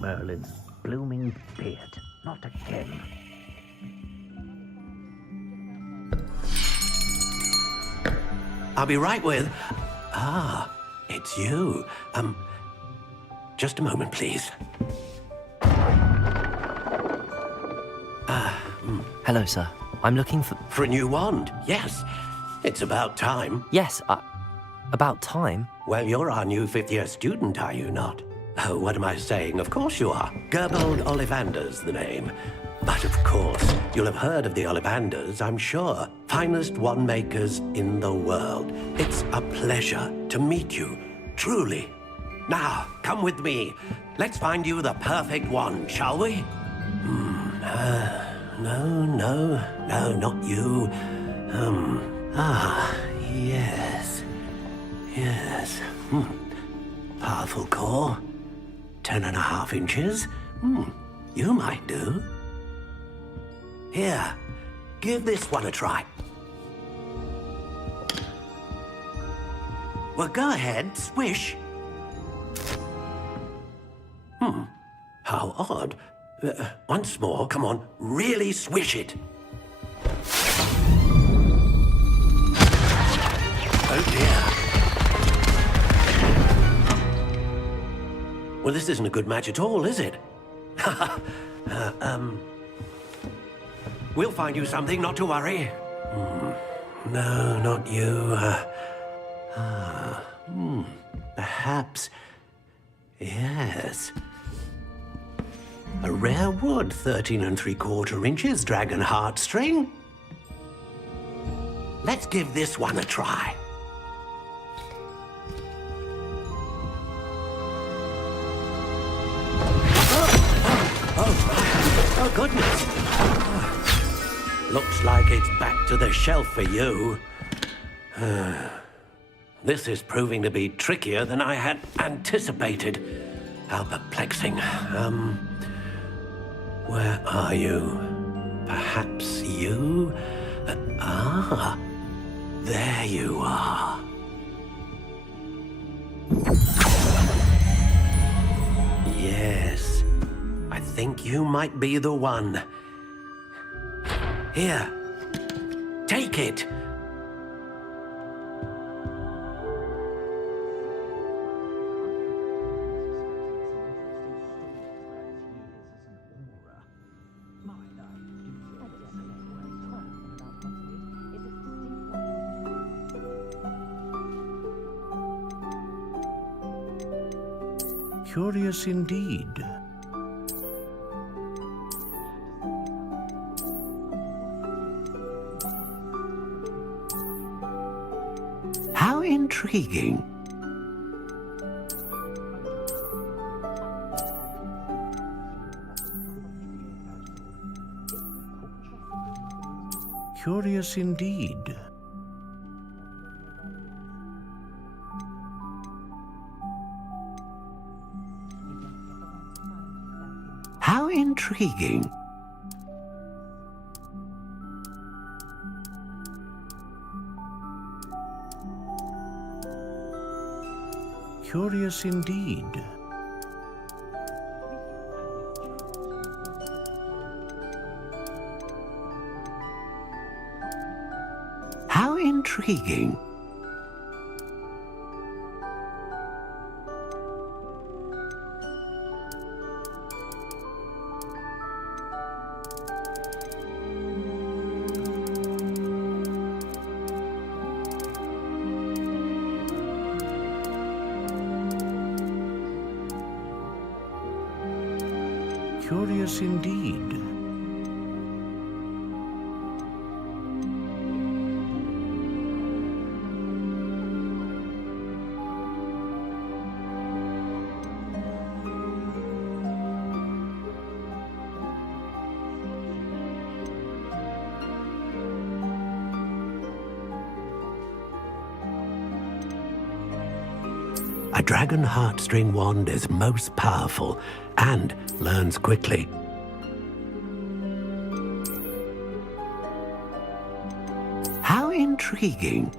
Merlin's blooming beard. Not again. I'll be right with... Ah, it's you. Just a moment, please. Hello, sir. I'm looking for... For a new wand, yes. It's about time. Yes, about time. Well, you're our new fifth-year student, are you not? Oh, what am I saying? Of course you are. Gerbold Ollivander's the name. But of course, you'll have heard of the Ollivanders, I'm sure. Finest wand makers in the world. It's a pleasure to meet you, truly. Now, come with me. Let's find you the perfect wand, shall we? No, not you. Yes. Powerful core. 10.5 inches. You might do. Here, give this one a try. Well, go ahead, swish. How odd. Once more, come on, really swish it. Oh dear. Well, this isn't a good match at all, is it? We'll find you something, not to worry. No, not you. Perhaps... Yes. A rare wood, 13 3/4 inches, dragon heartstring. Let's give this one a try. Oh, goodness. Looks like it's back to the shelf for you. This is proving to be trickier than I had anticipated. How perplexing. Where are you? Perhaps you? There you are. Yes, I think you might be the one. Here, take it. Curious indeed. How intriguing. Curious indeed. How intriguing. Curious indeed. How intriguing. Curious indeed. A dragon heartstring wand is most powerful and learns quickly. How intriguing.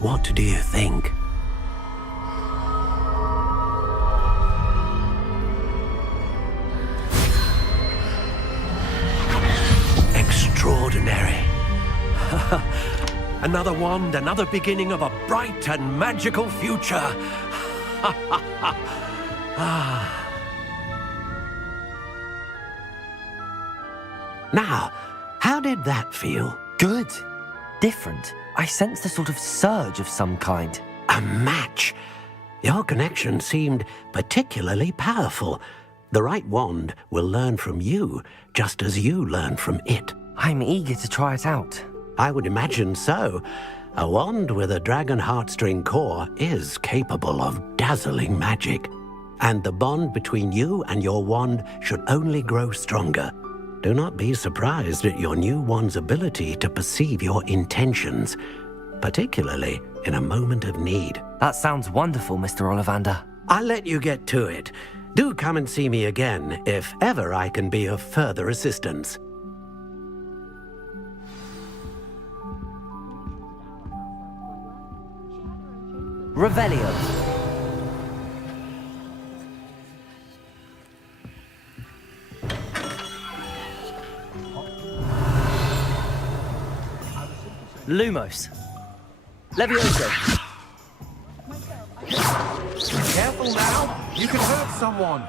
What do you think? Extraordinary. Another wand, another beginning of a bright and magical future. Now, how did that feel? Good. Different. I sensed a sort of surge of some kind. A match. Your connection seemed particularly powerful. The right wand will learn from you, just as you learn from it. I'm eager to try it out. I would imagine so. A wand with a dragon heartstring core is capable of dazzling magic. And the bond between you and your wand should only grow stronger. Do not be surprised at your new wand's ability to perceive your intentions, particularly in a moment of need. That sounds wonderful, Mr. Ollivander. I'll let you get to it. Do come and see me again if ever I can be of further assistance. Revelio. Lumos. Levioso. Careful now! You can hurt someone!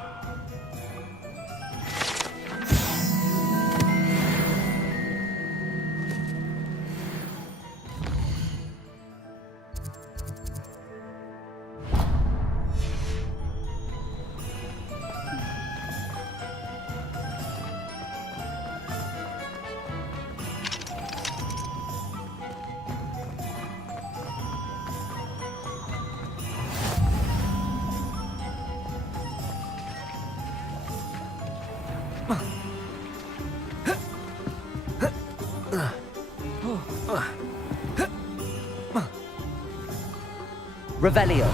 Revelio.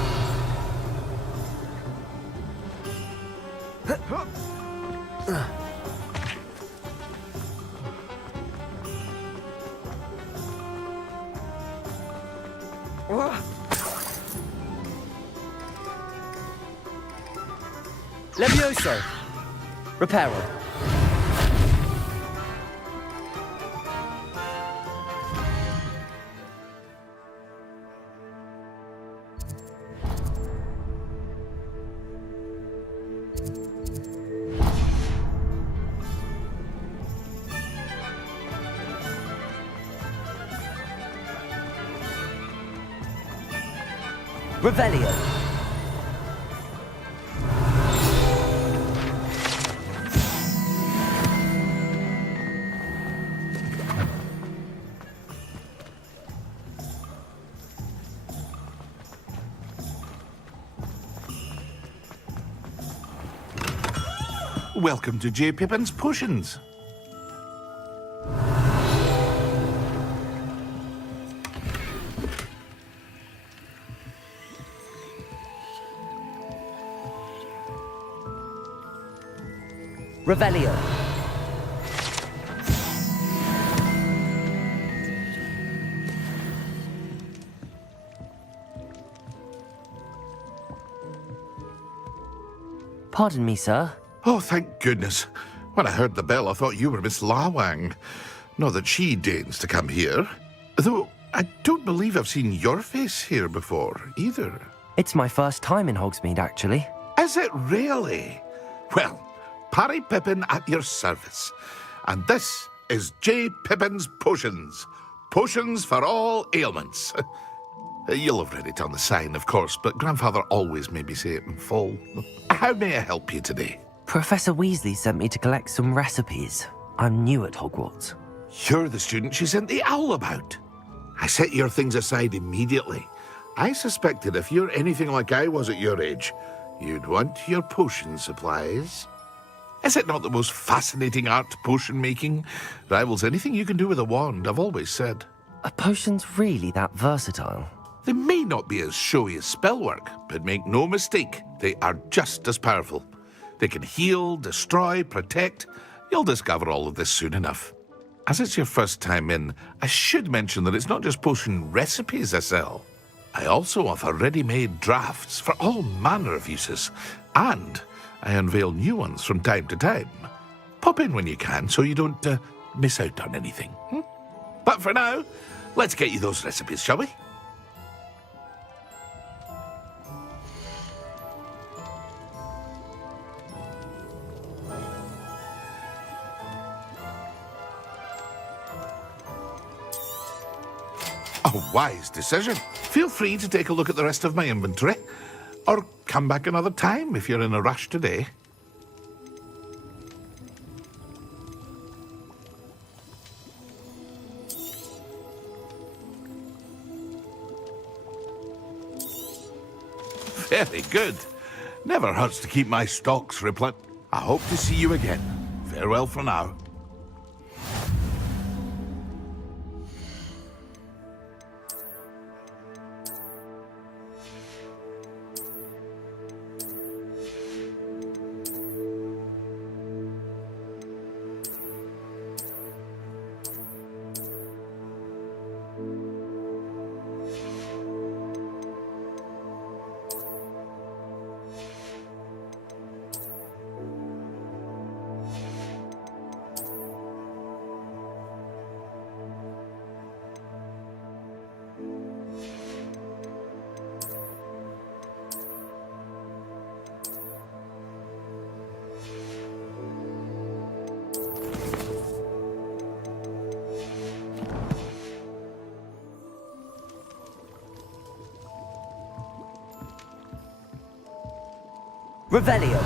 Levioso. Reparo. Revelio. Welcome to J. Pippin's Potions. Revelio. Pardon me, sir. Oh, thank goodness. When I heard the bell, I thought you were Miss Lawang. Not that she deigns to come here. Though, I don't believe I've seen your face here before, either. It's my first time in Hogsmeade, actually. Is it really? Well, Parry Pippin at your service. And this is J. Pippin's Potions. Potions for all ailments. You'll have read it on the sign, of course, but Grandfather always made me say it in full. How may I help you today? Professor Weasley sent me to collect some recipes. I'm new at Hogwarts. You're the student she sent the owl about. I set your things aside immediately. I suspected if you're anything like I was at your age, you'd want your potion supplies. Is it not the most fascinating art, potion making? Rivals anything you can do with a wand, I've always said. Are potions really that versatile? They may not be as showy as spellwork, but make no mistake, they are just as powerful. They can heal, destroy, protect. You'll discover all of this soon enough. As it's your first time in, I should mention that it's not just potion recipes I sell. I also offer ready-made drafts for all manner of uses, and I unveil new ones from time to time. Pop in when you can so you don't miss out on anything. But for now, let's get you those recipes, shall we? A wise decision. Feel free to take a look at the rest of my inventory, or come back another time if you're in a rush today. Very good. Never hurts to keep my stocks replenished. I hope to see you again. Farewell for now. Revelio.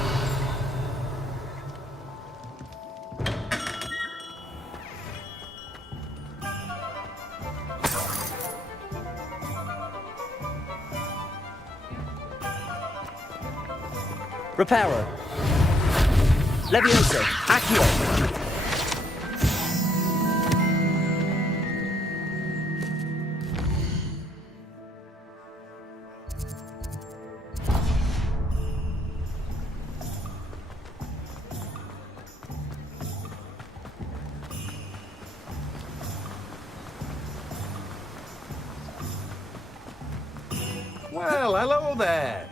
Reparo. Levioso. Accio. Well, hello there.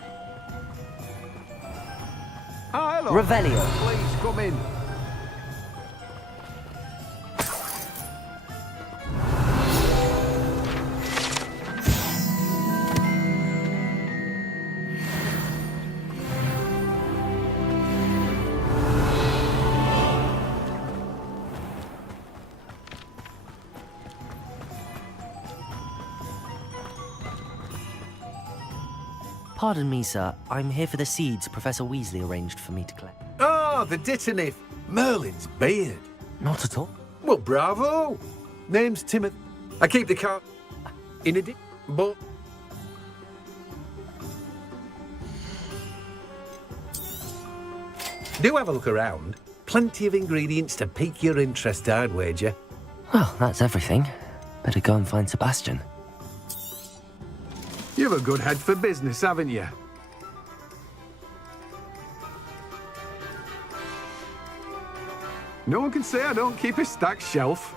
Oh, hello. Revelio. Please come in. Pardon me, sir. I'm here for the seeds Professor Weasley arranged for me to collect. Oh, the Dittany. Merlin's beard. Not at all. Well, bravo. Name's Timothy. I keep the car in a but do have a look around. Plenty of ingredients to pique your interest, I'd wager. Well, that's everything. Better go and find Sebastian. You've a good head for business, haven't you? No one can say I don't keep a stacked shelf.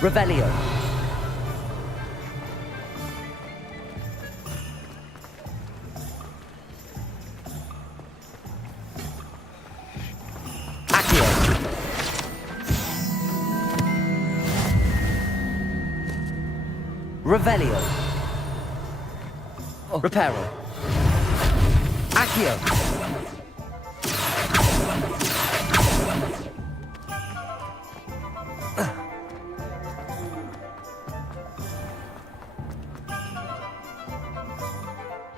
Revelio. Accio. Revelio. Reparo. Accio.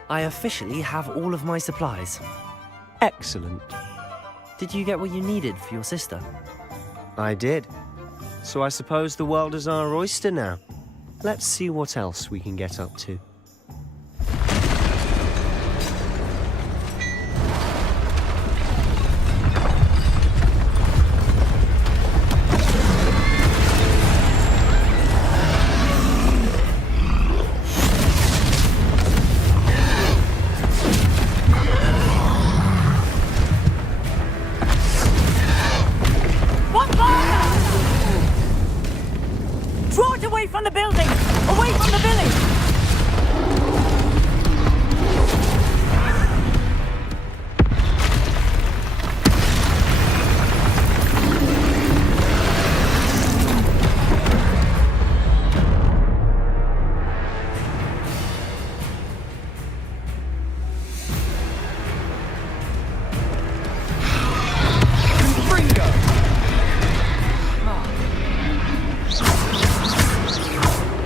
I officially have all of my supplies. Excellent. Did you get what you needed for your sister? I did. So I suppose the world is our oyster now. Let's see what else we can get up to.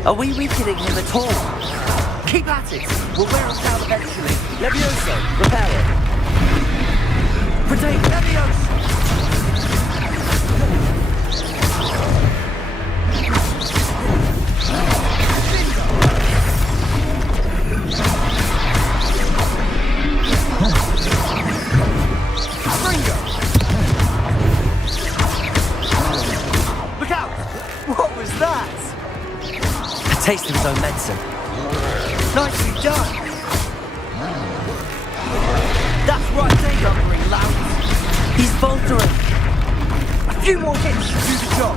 Are we weakening him at all? Keep at it! We'll wear him down eventually. Levioso, repair it. Protect Levioso! Look out! What was that? A taste of his own medicine. Nicely done! That's right, they lumbering loud. He's faltering. A few more hits to do the job.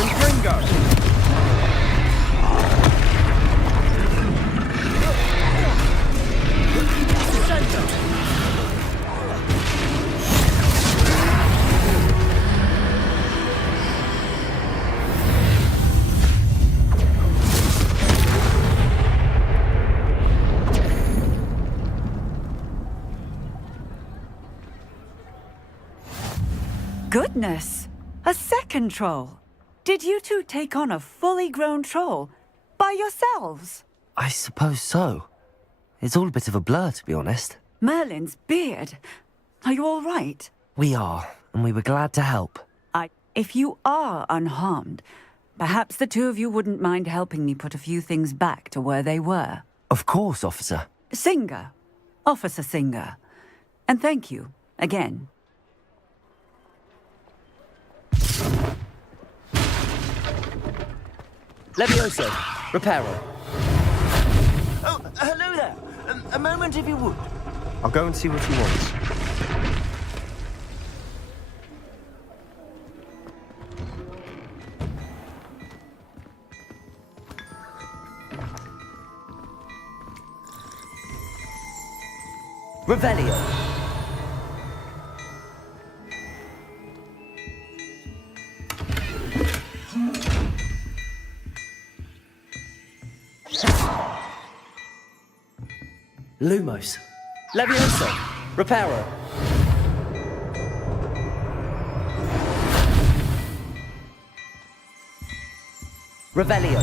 And Gringo. Goodness! A second troll! Did you two take on a fully grown troll by yourselves? I suppose so. It's all a bit of a blur, to be honest. Merlin's beard. Are you all right? We are, and we were glad to help. If you are unharmed, perhaps the two of you wouldn't mind helping me put a few things back to where they were. Of course, officer. Singer. Officer Singer. And thank you, again. Levioso, reparo. Oh, hello there. A moment if you would. I'll go and see what he wants. Revelio. Lumos. Levioso. Reparo. Revelio.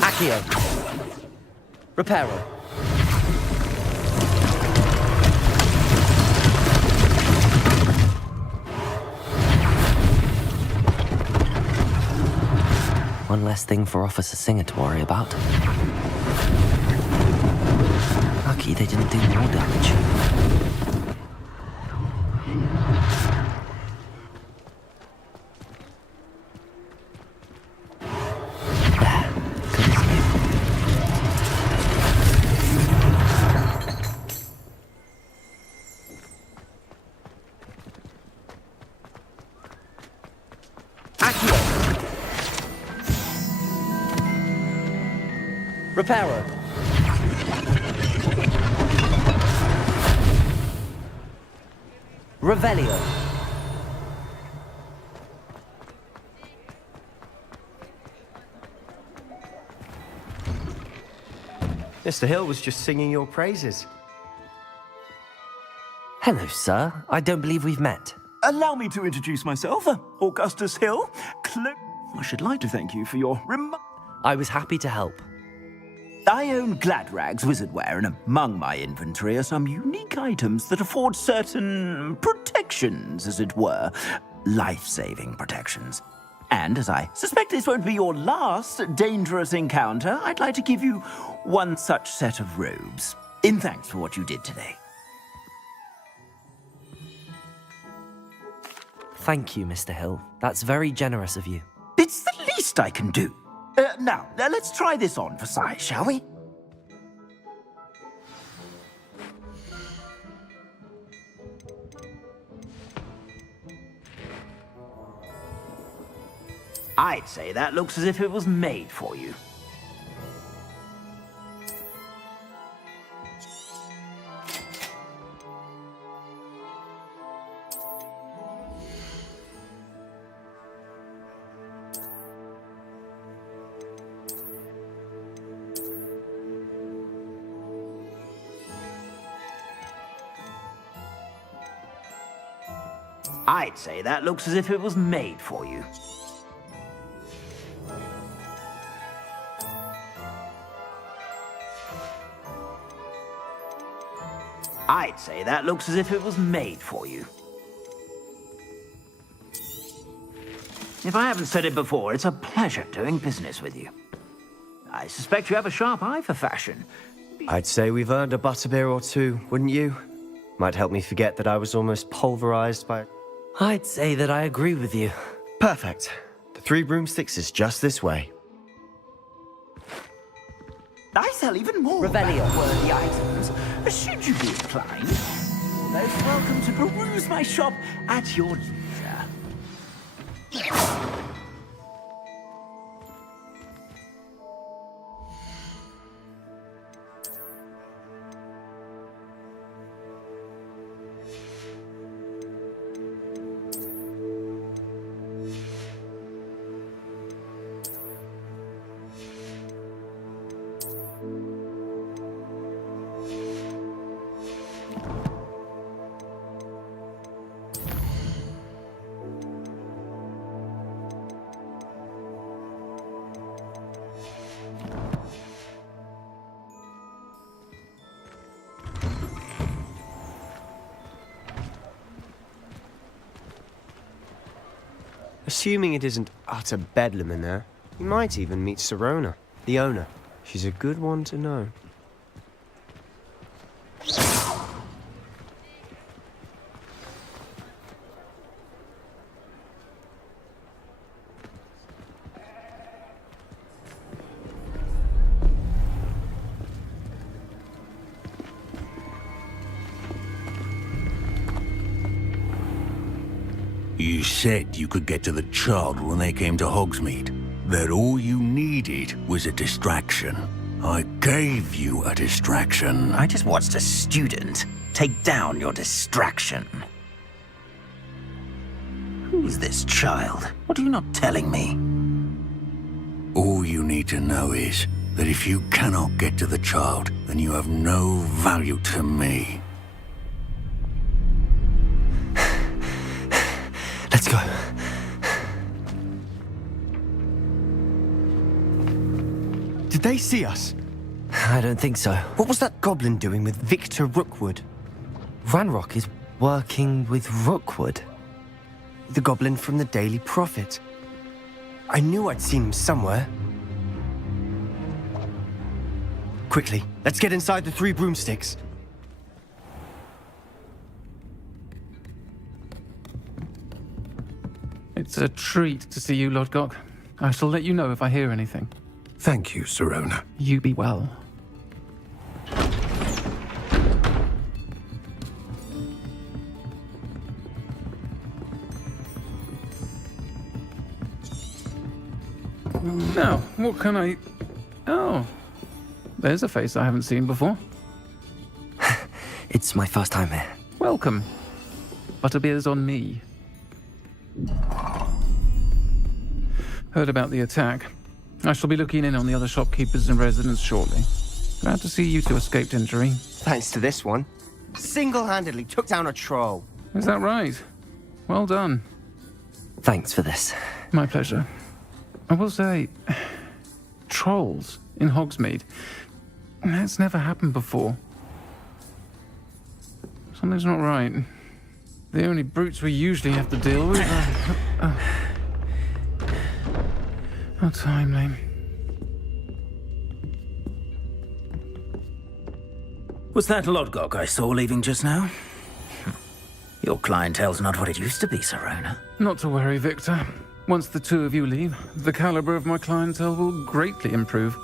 Accio. Reparo. One less thing for Officer Singer to worry about. Lucky they didn't do more damage. There, good as new. Accio. Reparo. Revelio. Mr. Hill was just singing your praises. Hello, sir. I don't believe we've met. Allow me to introduce myself, Augustus Hill. I should like to thank you for your I was happy to help. I own Gladrag's wizardware, and among my inventory are some unique items that afford certain protections, as it were. Life-saving protections. And as I suspect this won't be your last dangerous encounter, I'd like to give you one such set of robes, in thanks for what you did today. Thank you, Mr. Hill. That's very generous of you. It's the least I can do. Now, let's try this on for size, shall we? I'd say that looks as if it was made for you. I'd say that looks as if it was made for you. I'd say that looks as if it was made for you. If I haven't said it before, it's a pleasure doing business with you. I suspect you have a sharp eye for fashion. I'd say we've earned a butterbeer or two, wouldn't you? Might help me forget that I was almost pulverized by... I'd say that I agree with you. Perfect. The Three Broomsticks is just this way. I sell even more worthy items, should you be inclined. Most welcome to peruse my shop at your leisure. Assuming it isn't utter bedlam in there, you might even meet Sirona, the owner. She's a good one to know. You said you could get to the child when they came to Hogsmeade. That all you needed was a distraction. I gave you a distraction. I just watched a student take down your distraction. Who's this child? What are you not telling me? All you need to know is that if you cannot get to the child, then you have no value to me. Let's go. Did they see us? I don't think so. What was that goblin doing with Victor Rookwood? Ranrock is working with Rookwood. The goblin from the Daily Prophet. I knew I'd seen him somewhere. Quickly, let's get inside the Three Broomsticks. It's a treat to see you, Lodgok. I shall let you know if I hear anything. Thank you, Sirona. You be well. Now, what can I... Oh, there's a face I haven't seen before. It's my first time here. Welcome. Butterbeer's on me. Heard about the attack. I shall be looking in on the other shopkeepers and residents shortly. Glad to see you two escaped injury. Thanks to this one. Single-handedly took down a troll. Is that right? Well done. Thanks for this. My pleasure. I will say, trolls in Hogsmeade. That's never happened before. Something's not right. The only brutes we usually have to deal with are... How timely. Was that Lodgok I saw leaving just now? Your clientele's not what it used to be, Serona. Not to worry, Victor. Once the two of you leave, the caliber of my clientele will greatly improve.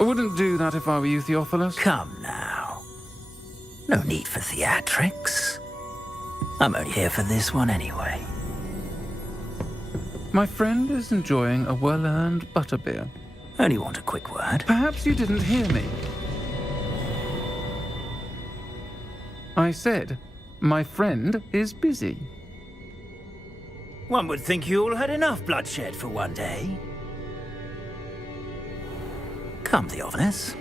I wouldn't do that if I were you, Theophilus. Come now. No need for theatrics. I'm only here for this one anyway. My friend is enjoying a well-earned butterbeer. Only want a quick word. Perhaps you didn't hear me. I said, my friend is busy. One would think you all had enough bloodshed for one day. Come, Theophilus.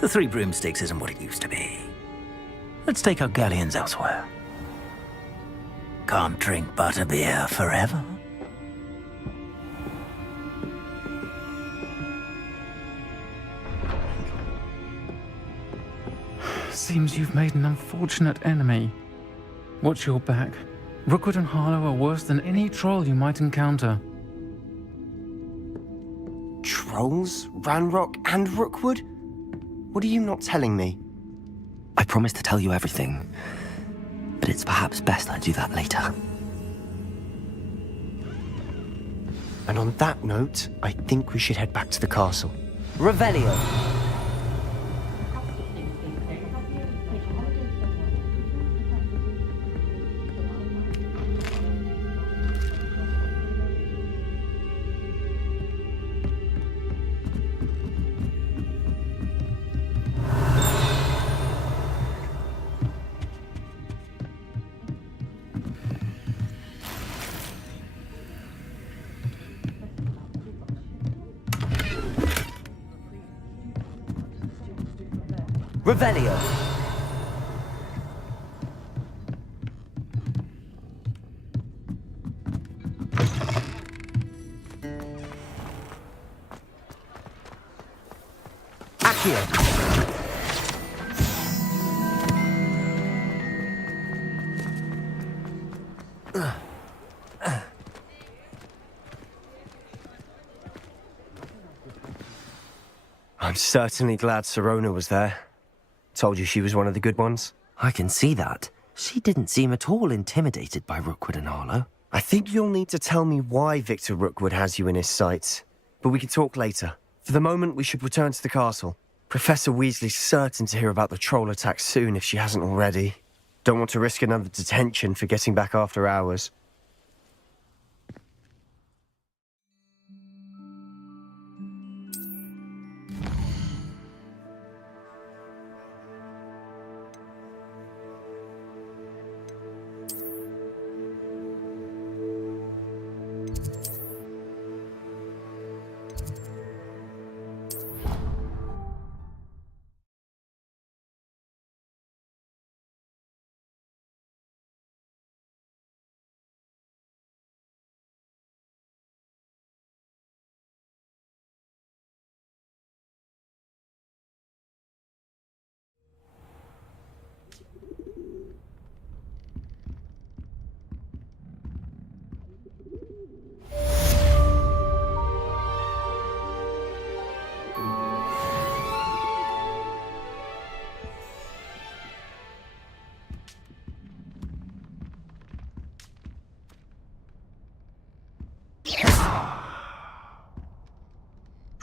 The Three Broomsticks isn't what it used to be. Let's take our galleons elsewhere. Can't drink butterbeer forever. Seems you've made an unfortunate enemy. Watch your back. Rookwood and Harlow are worse than any troll you might encounter. Trolls? Ranrock and Rookwood? What are you not telling me? I promised to tell you everything, but it's perhaps best I do that later. And on that note, I think we should head back to the castle. Revelio! Revelio! Accio! I'm certainly glad Serona was there. Told you she was one of the good ones. I can see that. She didn't seem at all intimidated by Rookwood and Harlow. I think you'll need to tell me why Victor Rookwood has you in his sights. But we can talk later. For the moment, we should return to the castle. Professor Weasley's certain to hear about the troll attack soon if she hasn't already. Don't want to risk another detention for getting back after hours.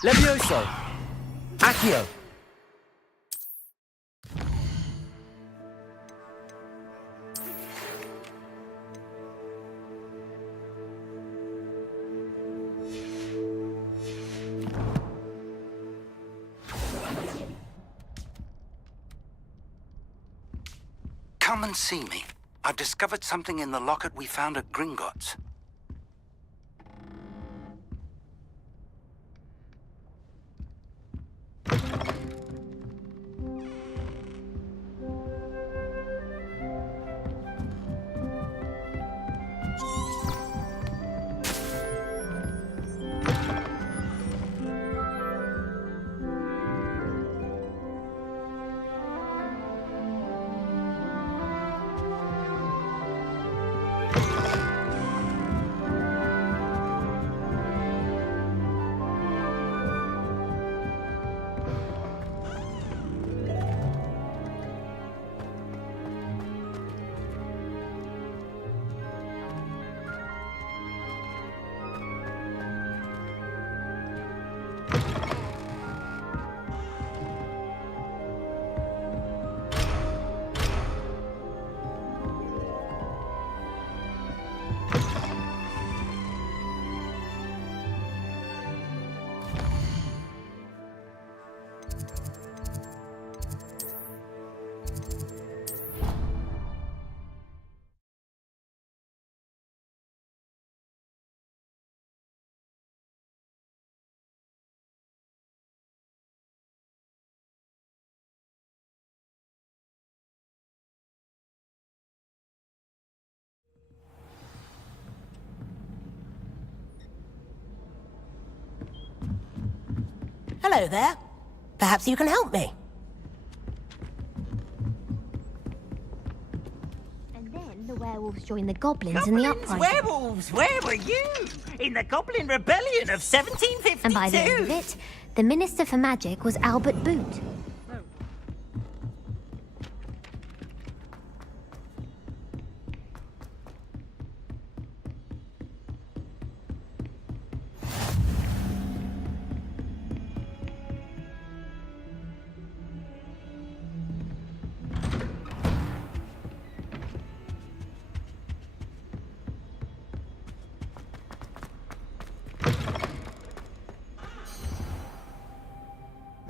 Levioso! Accio! Come and see me. I've discovered something in the locket we found at Gringotts. Hello there. Perhaps you can help me. And then the werewolves joined the goblins in the uprising. Werewolves, where were you? In the Goblin Rebellion of 1752. And by the end of it, the Minister for Magic was Albert Boot.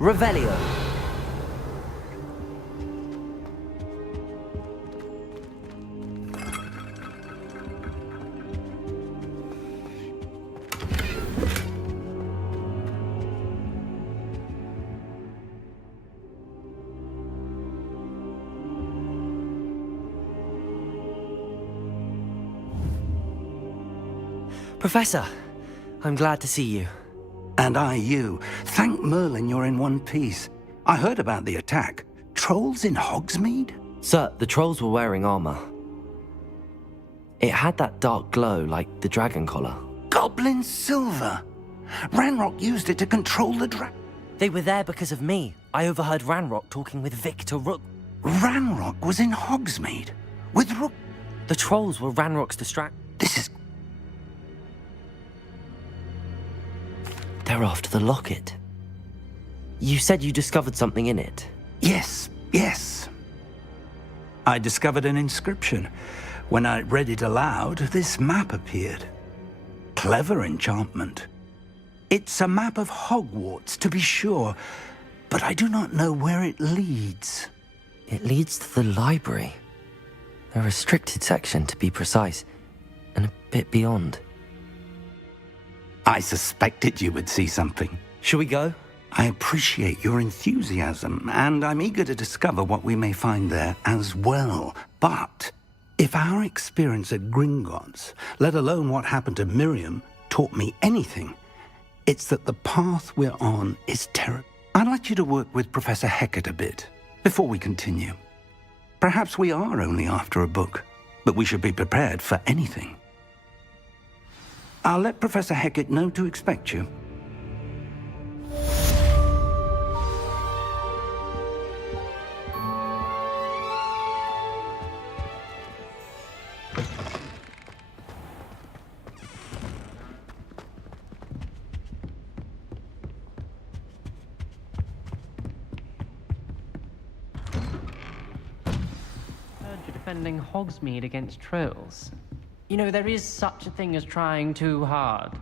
Revelio. Professor, I'm glad to see you. And I you. Thank Merlin you're in one piece. I heard about the attack. Trolls in Hogsmeade? Sir, the trolls were wearing armor. It had that dark glow like the dragon collar. Goblin silver. Ranrock used it to control the dragon. They were there because of me. I overheard Ranrock talking with Victor Rook. Ranrock was in Hogsmeade? With Rook? The trolls were Ranrock's distract. This is... They're after the locket. You said you discovered something in it. Yes. I discovered an inscription. When I read it aloud, this map appeared. Clever enchantment. It's a map of Hogwarts, to be sure, but I do not know where it leads. It leads to the library. A restricted section, to be precise, and a bit beyond. I suspected you would see something. Shall we go? I appreciate your enthusiasm, and I'm eager to discover what we may find there as well. But if our experience at Gringotts, let alone what happened to Miriam, taught me anything, it's that the path we're on is terrible. I'd like you to work with Professor Hecat a bit before we continue. Perhaps we are only after a book, but we should be prepared for anything. I'll let Professor Hecat know to expect you. You're defending Hogsmeade against trolls. You know, there is such a thing as trying too hard.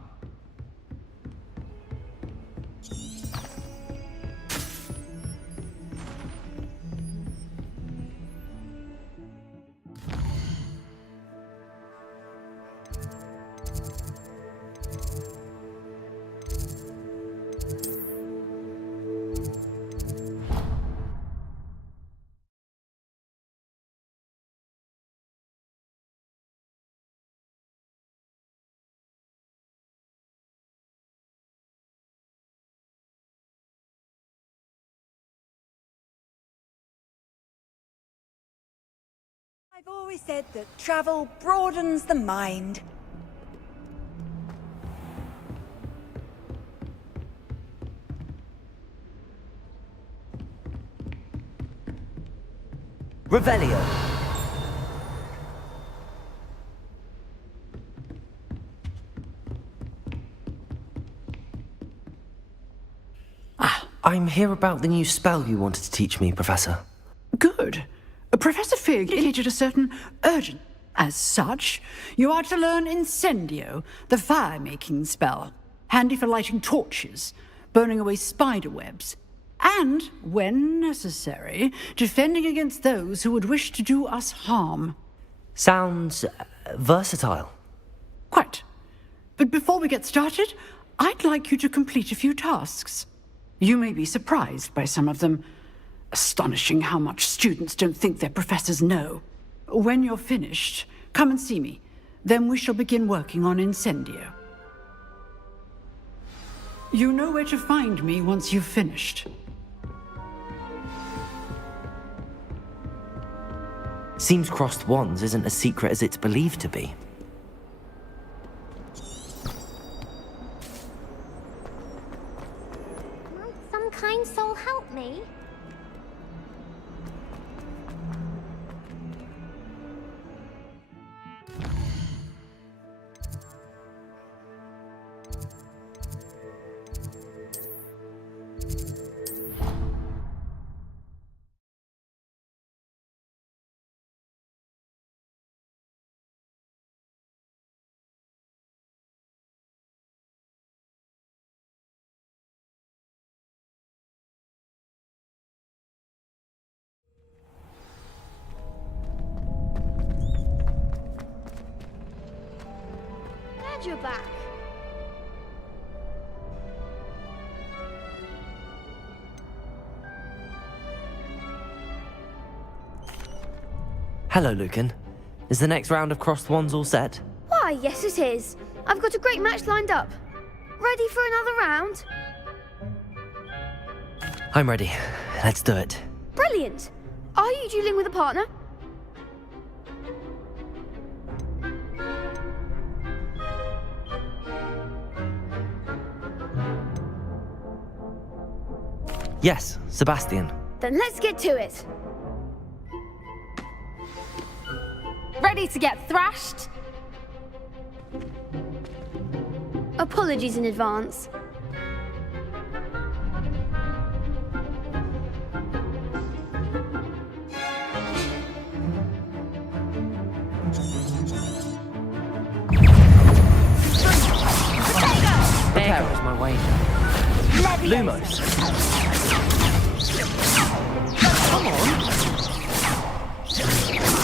I've always said that travel broadens the mind. Revelio. I'm here about the new spell you wanted to teach me, Professor. Good. Professor Fig indicated a certain urgency. As such, you are to learn Incendio, the fire-making spell, handy for lighting torches, burning away spider webs, and, when necessary, defending against those who would wish to do us harm. Sounds versatile. Quite. But before we get started, I'd like you to complete a few tasks. You may be surprised by some of them. Astonishing how much students don't think their professors know. When you're finished, come and see me. Then we shall begin working on Incendio. You know where to find me once you've finished. Seems crossed wands isn't as secret as it's believed to be. Might some kind soul help me? Glad you're back. Hello, Lucan. Is the next round of crossed wands all set? Why, yes it is. I've got a great match lined up. Ready for another round? I'm ready. Let's do it. Brilliant. Are you dueling with a partner? Yes, Sebastian. Then let's get to it. Ready to get thrashed? Apologies in advance. There goes my wager. Lumos. Come on.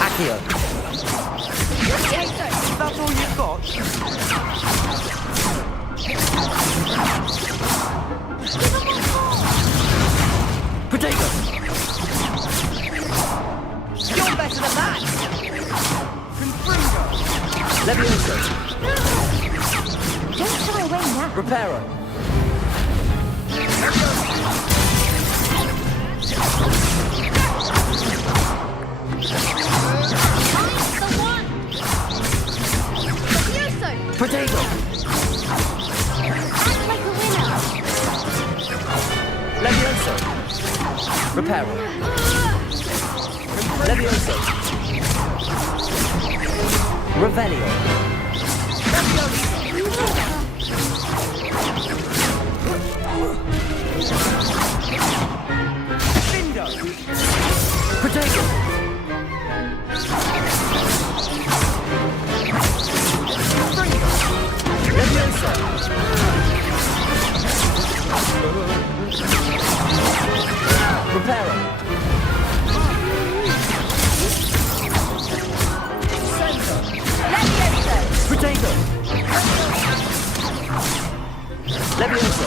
Accio. That's all you've got? Potato. You're better than that! Confringo! Levioso. Don't shy away now. Reparo. Potato! Act like a winner. Levioso! Reparo. Levioso! Revelio! Bindo! Potato! Levioso! Reparo! Potato! Levioso!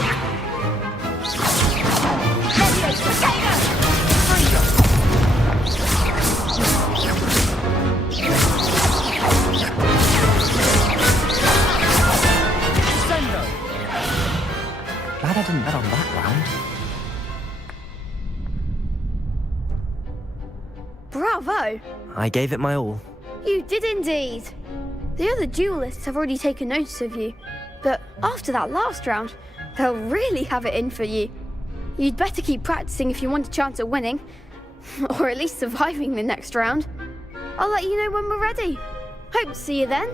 Glad I didn't bet on that round. Bravo! I gave it my all. You did indeed. The other duelists have already taken notice of you, but after that last round, they'll really have it in for you. You'd better keep practicing if you want a chance at winning, or at least surviving the next round. I'll let you know when we're ready. Hope to see you then.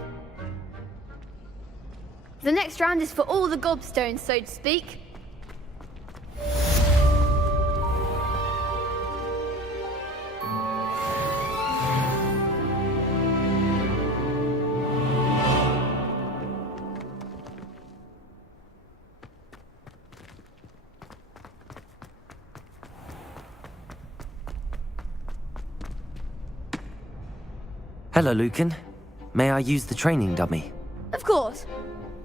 The next round is for all the gobstones, so to speak. Hello, Lucan. May I use the training dummy? Of course.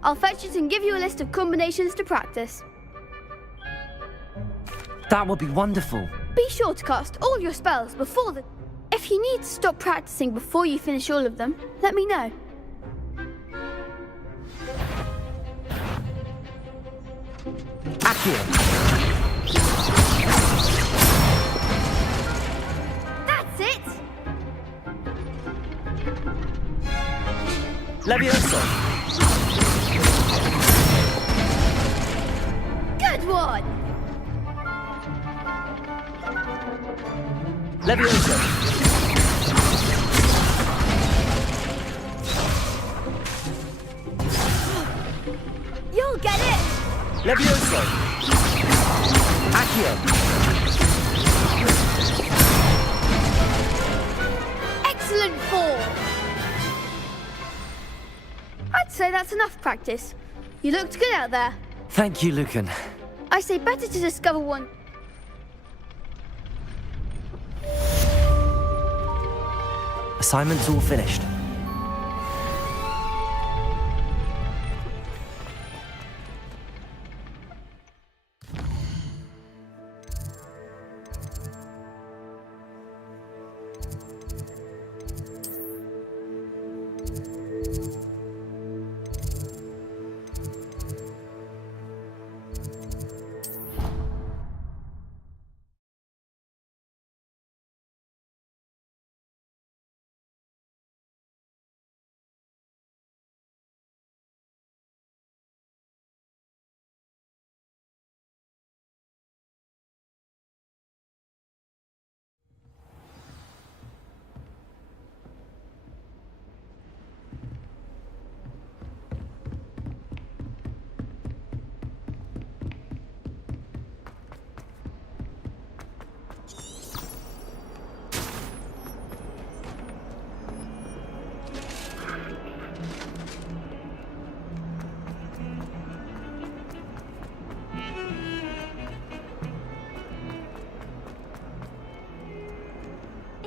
I'll fetch it and give you a list of combinations to practice. That would be wonderful. Be sure to cast all your spells before the... If you need to stop practicing before you finish all of them, let me know. Accio. That's it! Levioso. Good one! Levioso. You'll get it! Levioso. Accio. Excellent form! I'd say that's enough practice. You looked good out there. Thank you, Lucan. I say better to discover one. Assignment's all finished.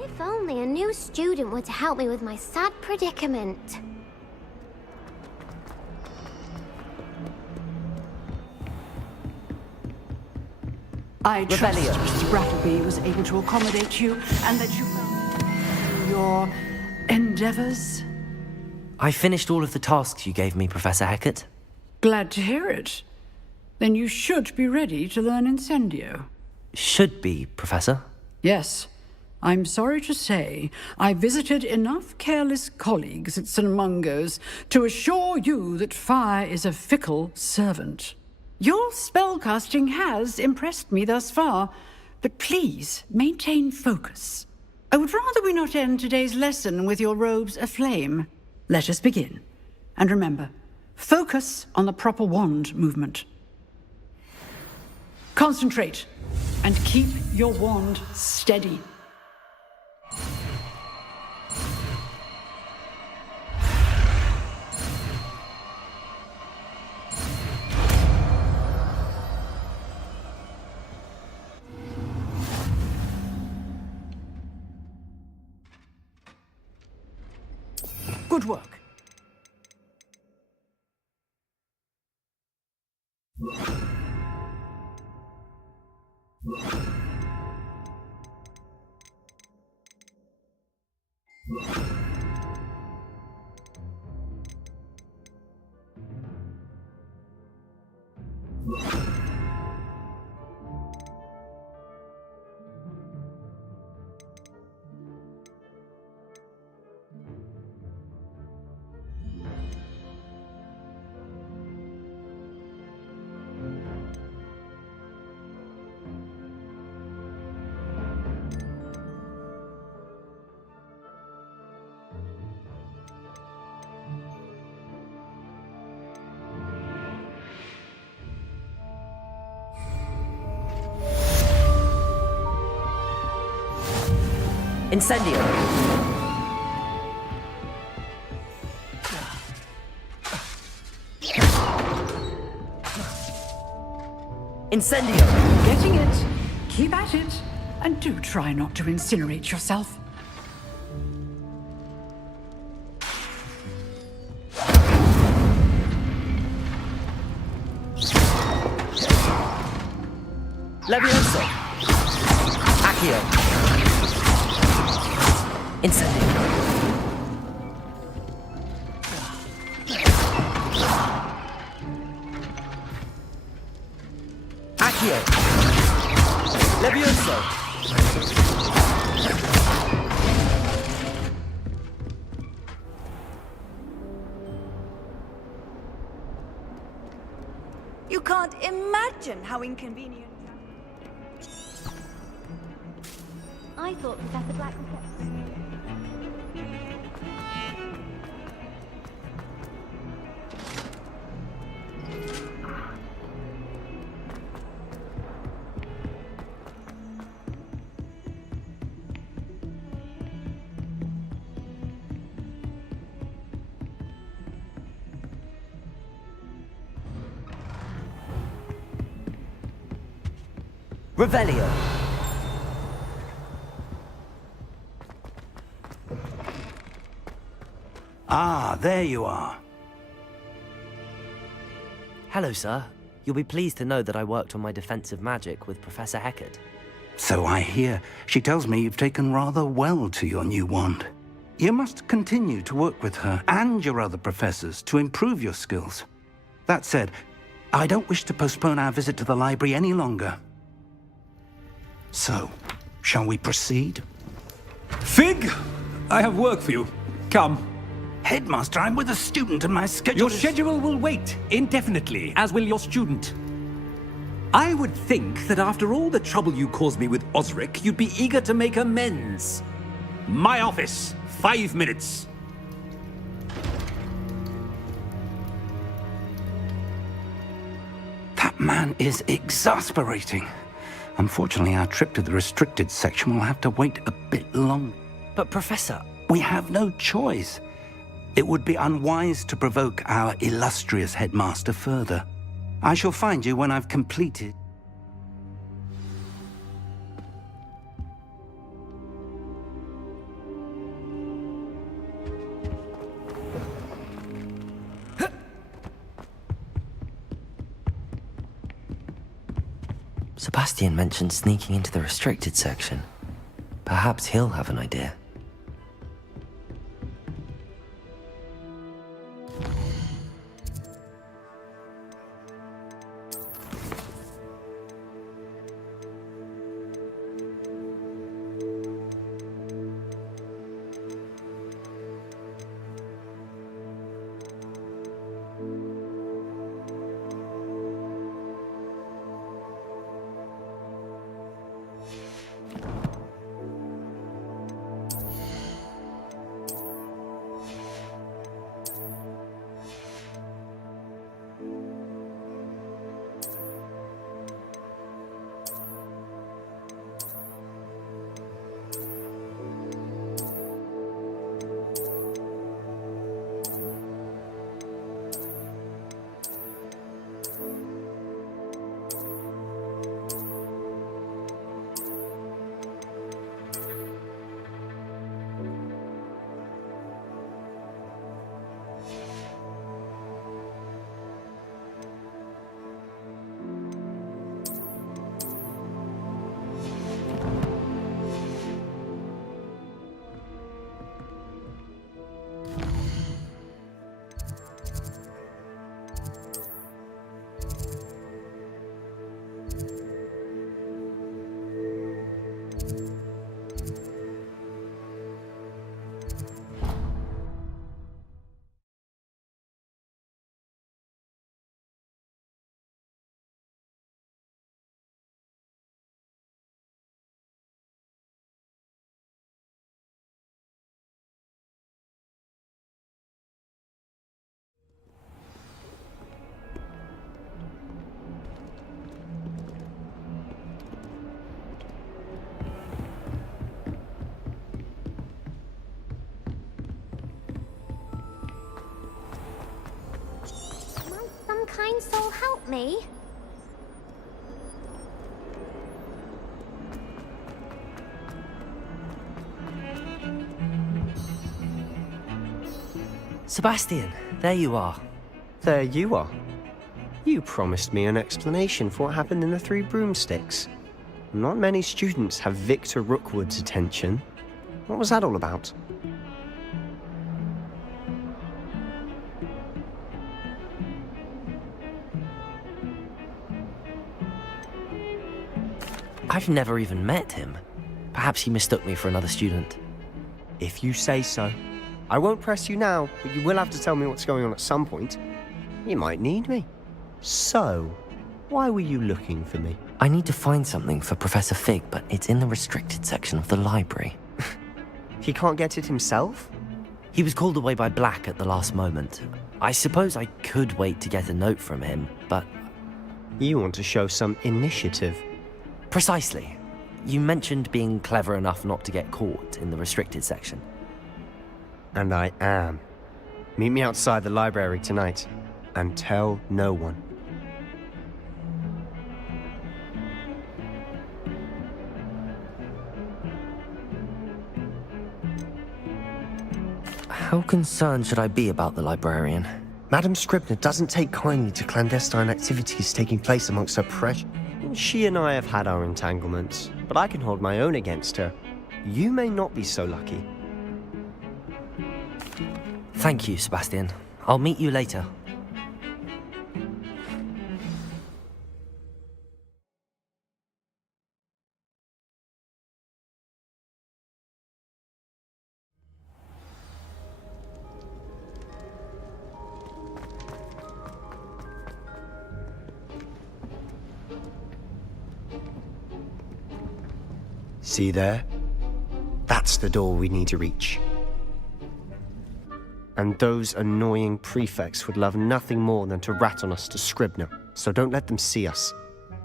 If only a new student were to help me with my sad predicament. I trust Rebellion. Mr. Brattleby was able to accommodate you and that you found your endeavors. I finished all of the tasks you gave me, Professor Hecat. Glad to hear it. Then you should be ready to learn Incendio. Should be, Professor. Yes. I'm sorry to say, I visited enough careless colleagues at St. Mungo's to assure you that fire is a fickle servant. Your spellcasting has impressed me thus far, but please maintain focus. I would rather we not end today's lesson with your robes aflame. Let us begin. And remember, focus on the proper wand movement. Concentrate, and keep your wand steady. Good work. Incendio. Incendio. Getting it. Keep at it. And do try not to incinerate yourself. Levioso. Accio. Incendio. You can't imagine how inconvenient. I thought Professor Black was... Revelio. Ah, there you are. Hello, sir. You'll be pleased to know that I worked on my defensive magic with Professor Heckard. So I hear. She tells me you've taken rather well to your new wand. You must continue to work with her and your other professors to improve your skills. That said, I don't wish to postpone our visit to the library any longer. So, shall we proceed? Fig! I have work for you. Come. Headmaster, I'm with a student and my schedule Your schedule will wait indefinitely, as will your student. I would think that after all the trouble you caused me with Osric, you'd be eager to make amends. My office, 5 minutes. That man is exasperating. Unfortunately, our trip to the restricted section will have to wait a bit long. But Professor... We have no choice. It would be unwise to provoke our illustrious headmaster further. I shall find you when I've completed. Sebastian mentioned sneaking into the restricted section. Perhaps he'll have an idea. Some kind soul help me? Sebastian, there you are. There you are. You promised me an explanation for what happened in the Three Broomsticks. Not many students have Victor Rookwood's attention. What was that all about? I've never even met him. Perhaps he mistook me for another student. If you say so. I won't press you now, but you will have to tell me what's going on at some point. You might need me. So, why were you looking for me? I need to find something for Professor Fig, but it's in the restricted section of the library. He can't get it himself? He was called away by Black at the last moment. I suppose I could wait to get a note from him, but... You want to show some initiative. Precisely. You mentioned being clever enough not to get caught in the restricted section. And I am. Meet me outside the library tonight, and tell no one. How concerned should I be about the librarian? Madam Scribner doesn't take kindly to clandestine activities taking place amongst her press. She and I have had our entanglements, but I can hold my own against her. You may not be so lucky. Thank you, Sebastian. I'll meet you later. See there? That's the door we need to reach. And those annoying prefects would love nothing more than to rat on us to Scribner, so don't let them see us.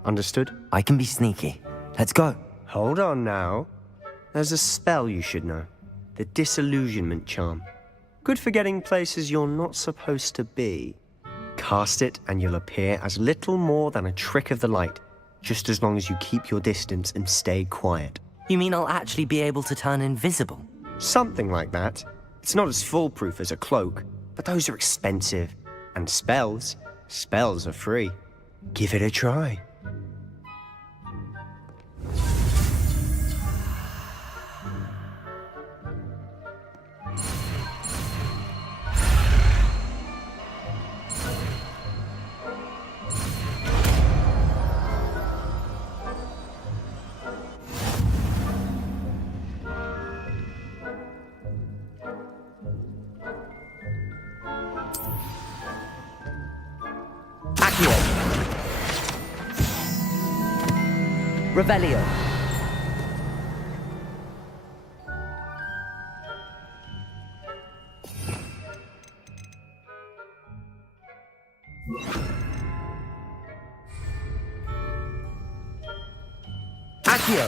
Understood? I can be sneaky. Let's go. Hold on now. There's a spell you should know. The Disillusionment Charm. Good for getting places you're not supposed to be. Cast it and you'll appear as little more than a trick of the light, just as long as you keep your distance and stay quiet. You mean I'll actually be able to turn invisible? Something like that. It's not as foolproof as a cloak, but those are expensive. And spells are free. Give it a try. Revelio. Accio.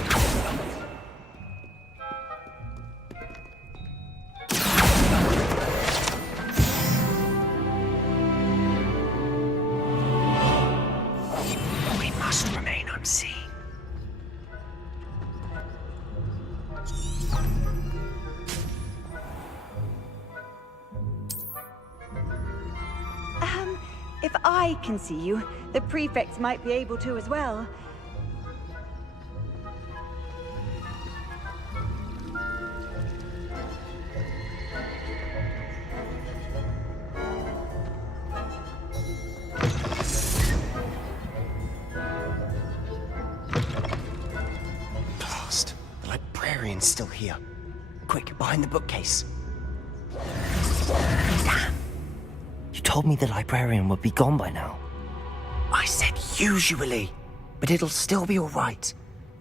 We must remain unseen. If I can see you, the prefects might be able to as well. Blast. The librarian's still here. Quick, behind the bookcase. Damn. You told me the librarian would be gone by now. I said usually, but it'll still be all right.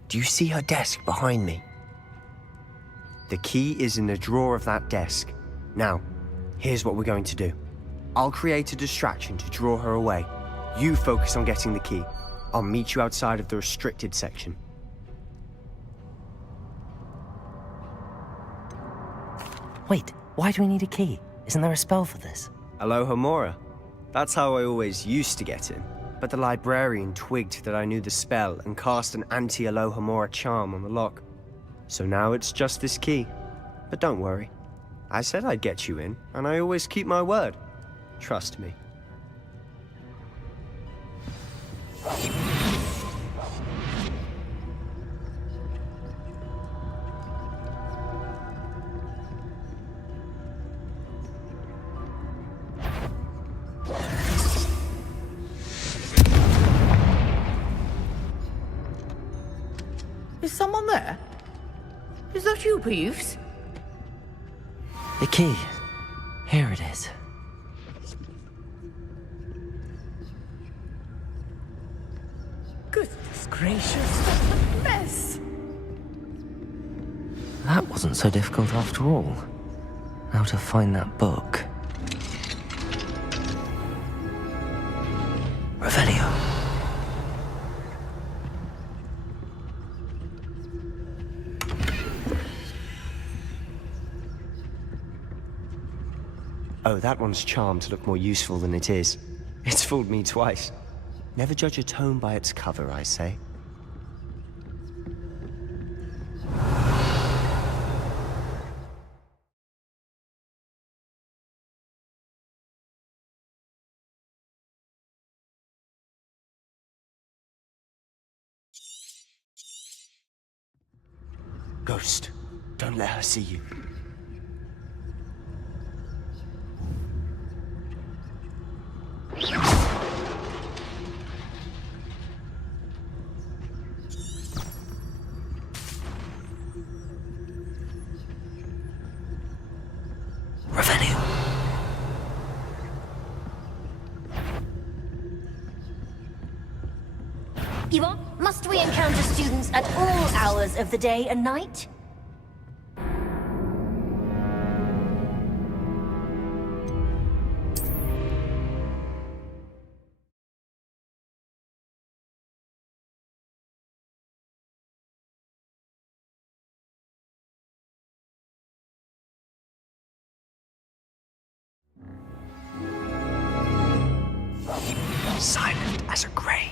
Do you see her desk behind me? The key is in the drawer of that desk. Now, here's what we're going to do. I'll create a distraction to draw her away. You focus on getting the key. I'll meet you outside of the restricted section. Wait, why do we need a key? Isn't there a spell for this? Alohomora. That's how I always used to get in. But the librarian twigged that I knew the spell and cast an anti-Alohomora charm on the lock. So now it's just this key. But don't worry. I said I'd get you in, and I always keep my word. Trust me. Is someone there? Is that you, Peeves? The key. Here it is. Goodness gracious, what a mess! That wasn't so difficult after all. Now to find that book. Revelio. Oh, that one's charmed to look more useful than it is. It's fooled me twice. Never judge a tome by its cover, I say. Ghost, don't let her see you. Revelio. Yvonne, must we encounter students at all hours of the day and night? Silent as a grave.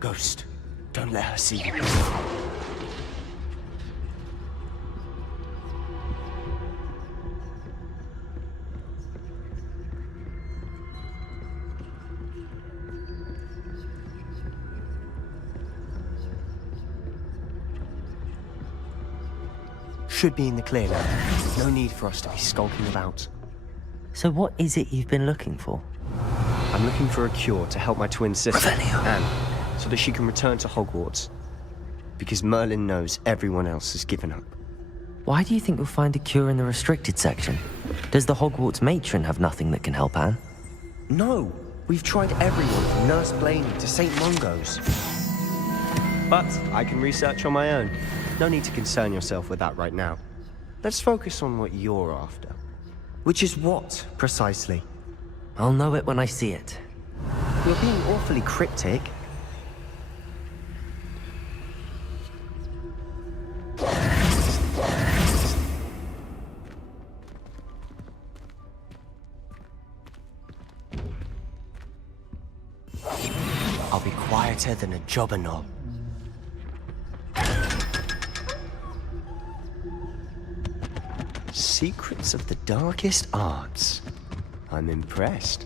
Ghost, don't let her see you. Should be in the clear now. No need for us to be skulking about. So what is it you've been looking for? I'm looking for a cure to help my twin sister, Anne, so that she can return to Hogwarts. Because Merlin knows everyone else has given up. Why do you think you'll find a cure in the restricted section? Does the Hogwarts matron have nothing that can help Anne? No! We've tried everyone from Nurse Blaney to St. Mungo's. But I can research on my own. No need to concern yourself with that right now. Let's focus on what you're after. Which is what, precisely? I'll know it when I see it. You're being awfully cryptic. I'll be quieter than a jobberknoll. Secrets of the darkest arts. I'm impressed.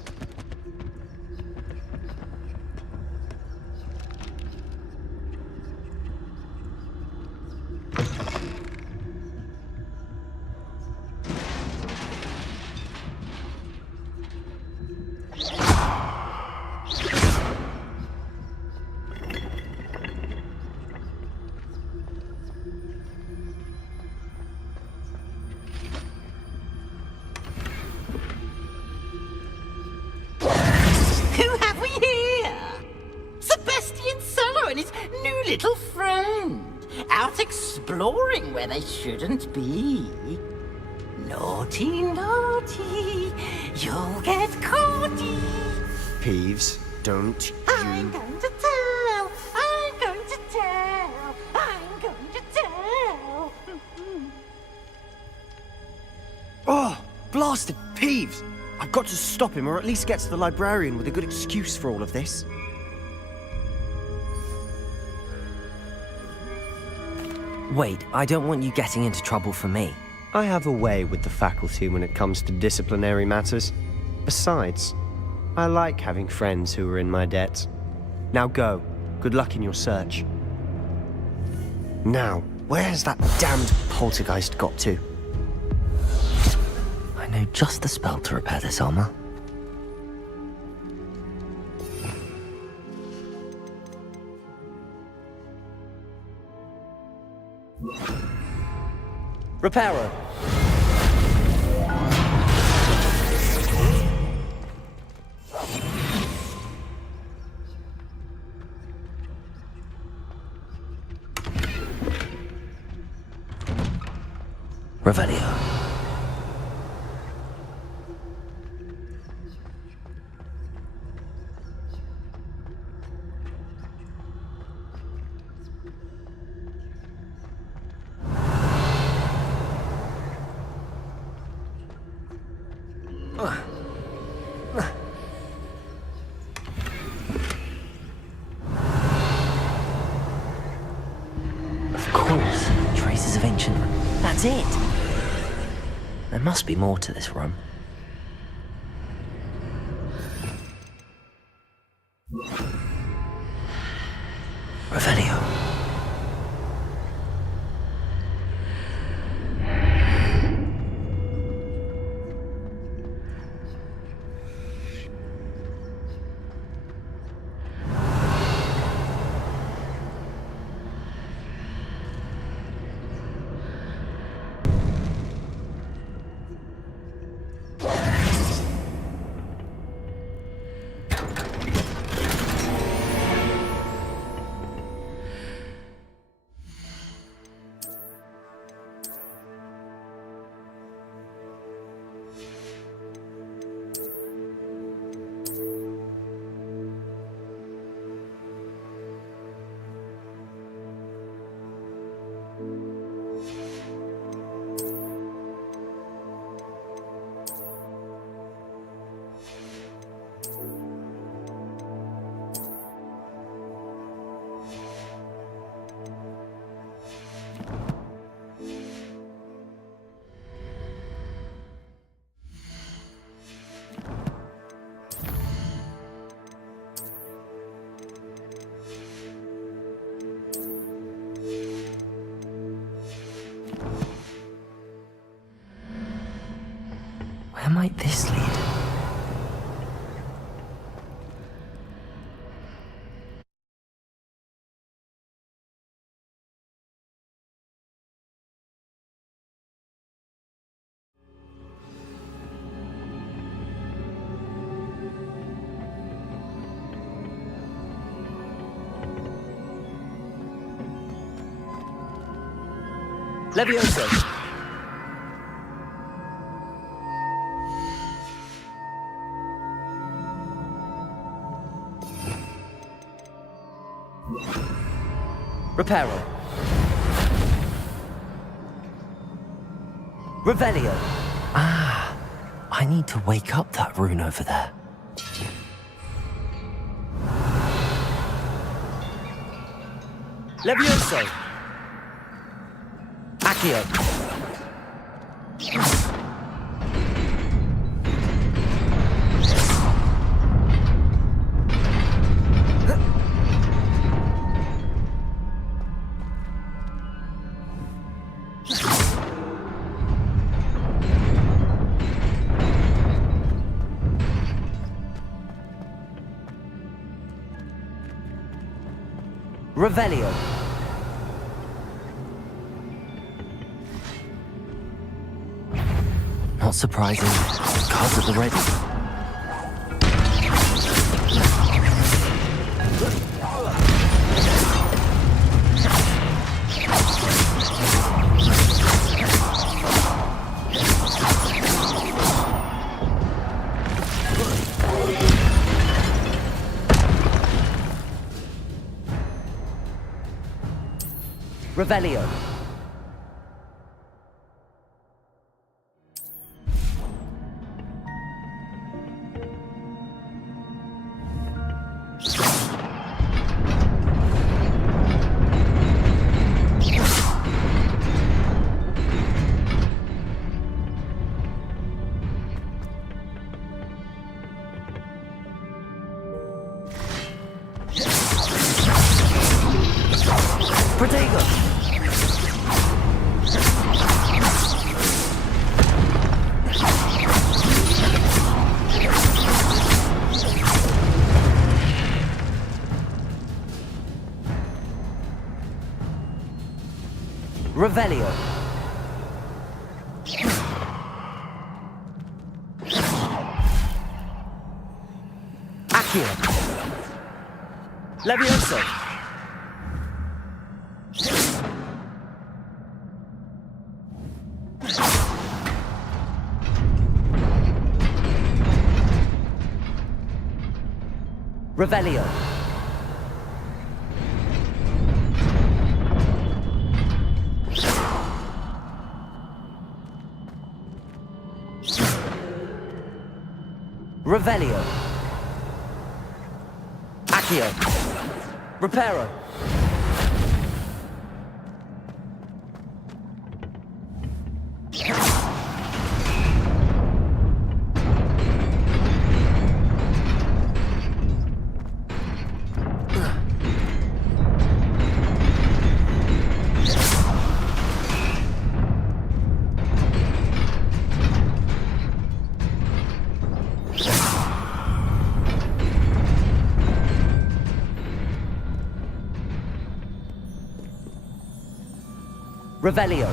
Little friend, out exploring where they shouldn't be. Naughty, naughty, you'll get caughty. Peeves, don't you... I'm going to tell, I'm going to tell, I'm going to tell. Oh, blasted Peeves! I've got to stop him, or at least get to the librarian with a good excuse for all of this. Wait, I don't want you getting into trouble for me. I have a way with the faculty when it comes to disciplinary matters. Besides, I like having friends who are in my debt. Now go. Good luck in your search. Now, where's that damned poltergeist got to? know just the spell to repair this armor. Reparo. Revelio. Of course, traces of ancient. That's it. There must be more to this room. Revelio. Where might this lead? Levioso. Reparo. Revelio. Ah, I need to wake up that rune over there. Levioso. Accio. Revelio. Not surprising. Cards at the ready. Revelio. Protego. Revelio. Accio. Levioso. Revelio. Revelio. Accio. Reparo. Revelio.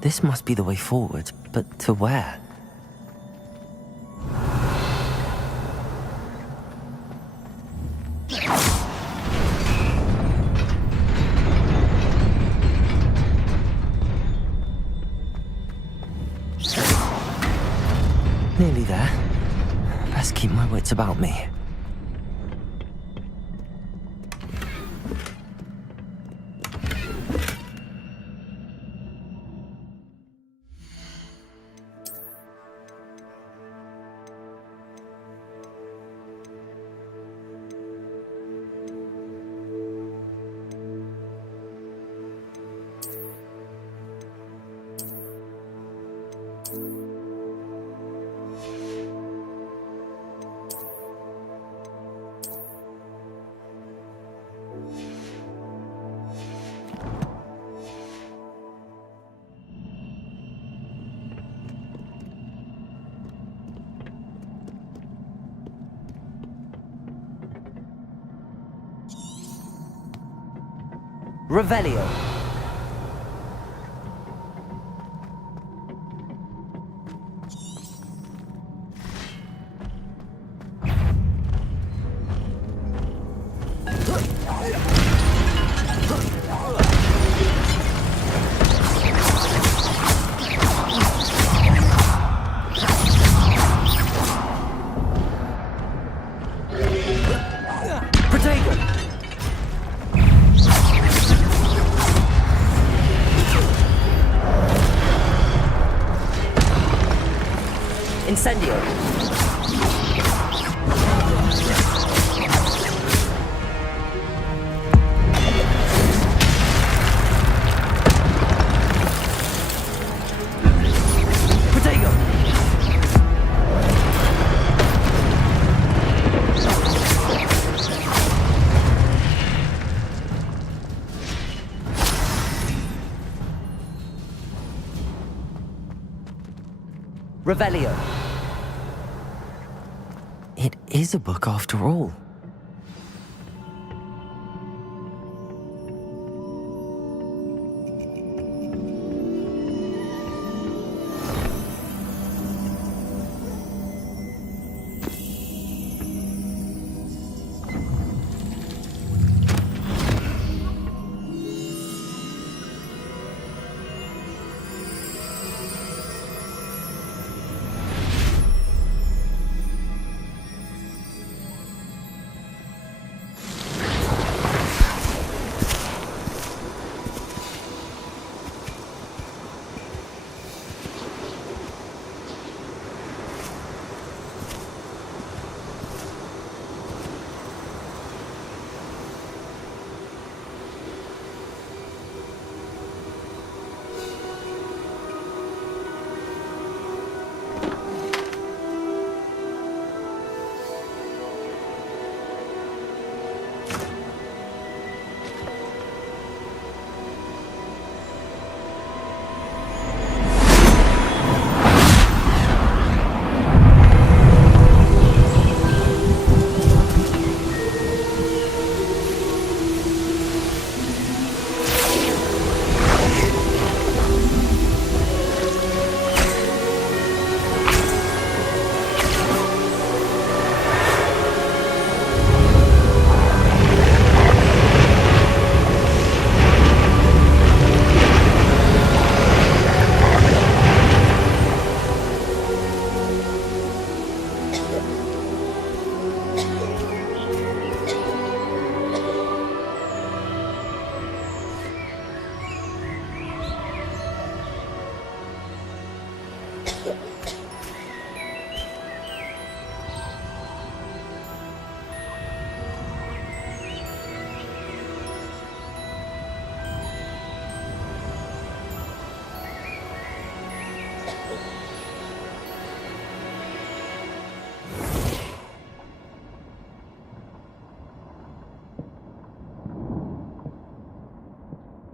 This must be the way forward, but to where? Nearly there. Best keep my wits about me. Revelio. Incendio. Protego. Revelio. It is a book after all.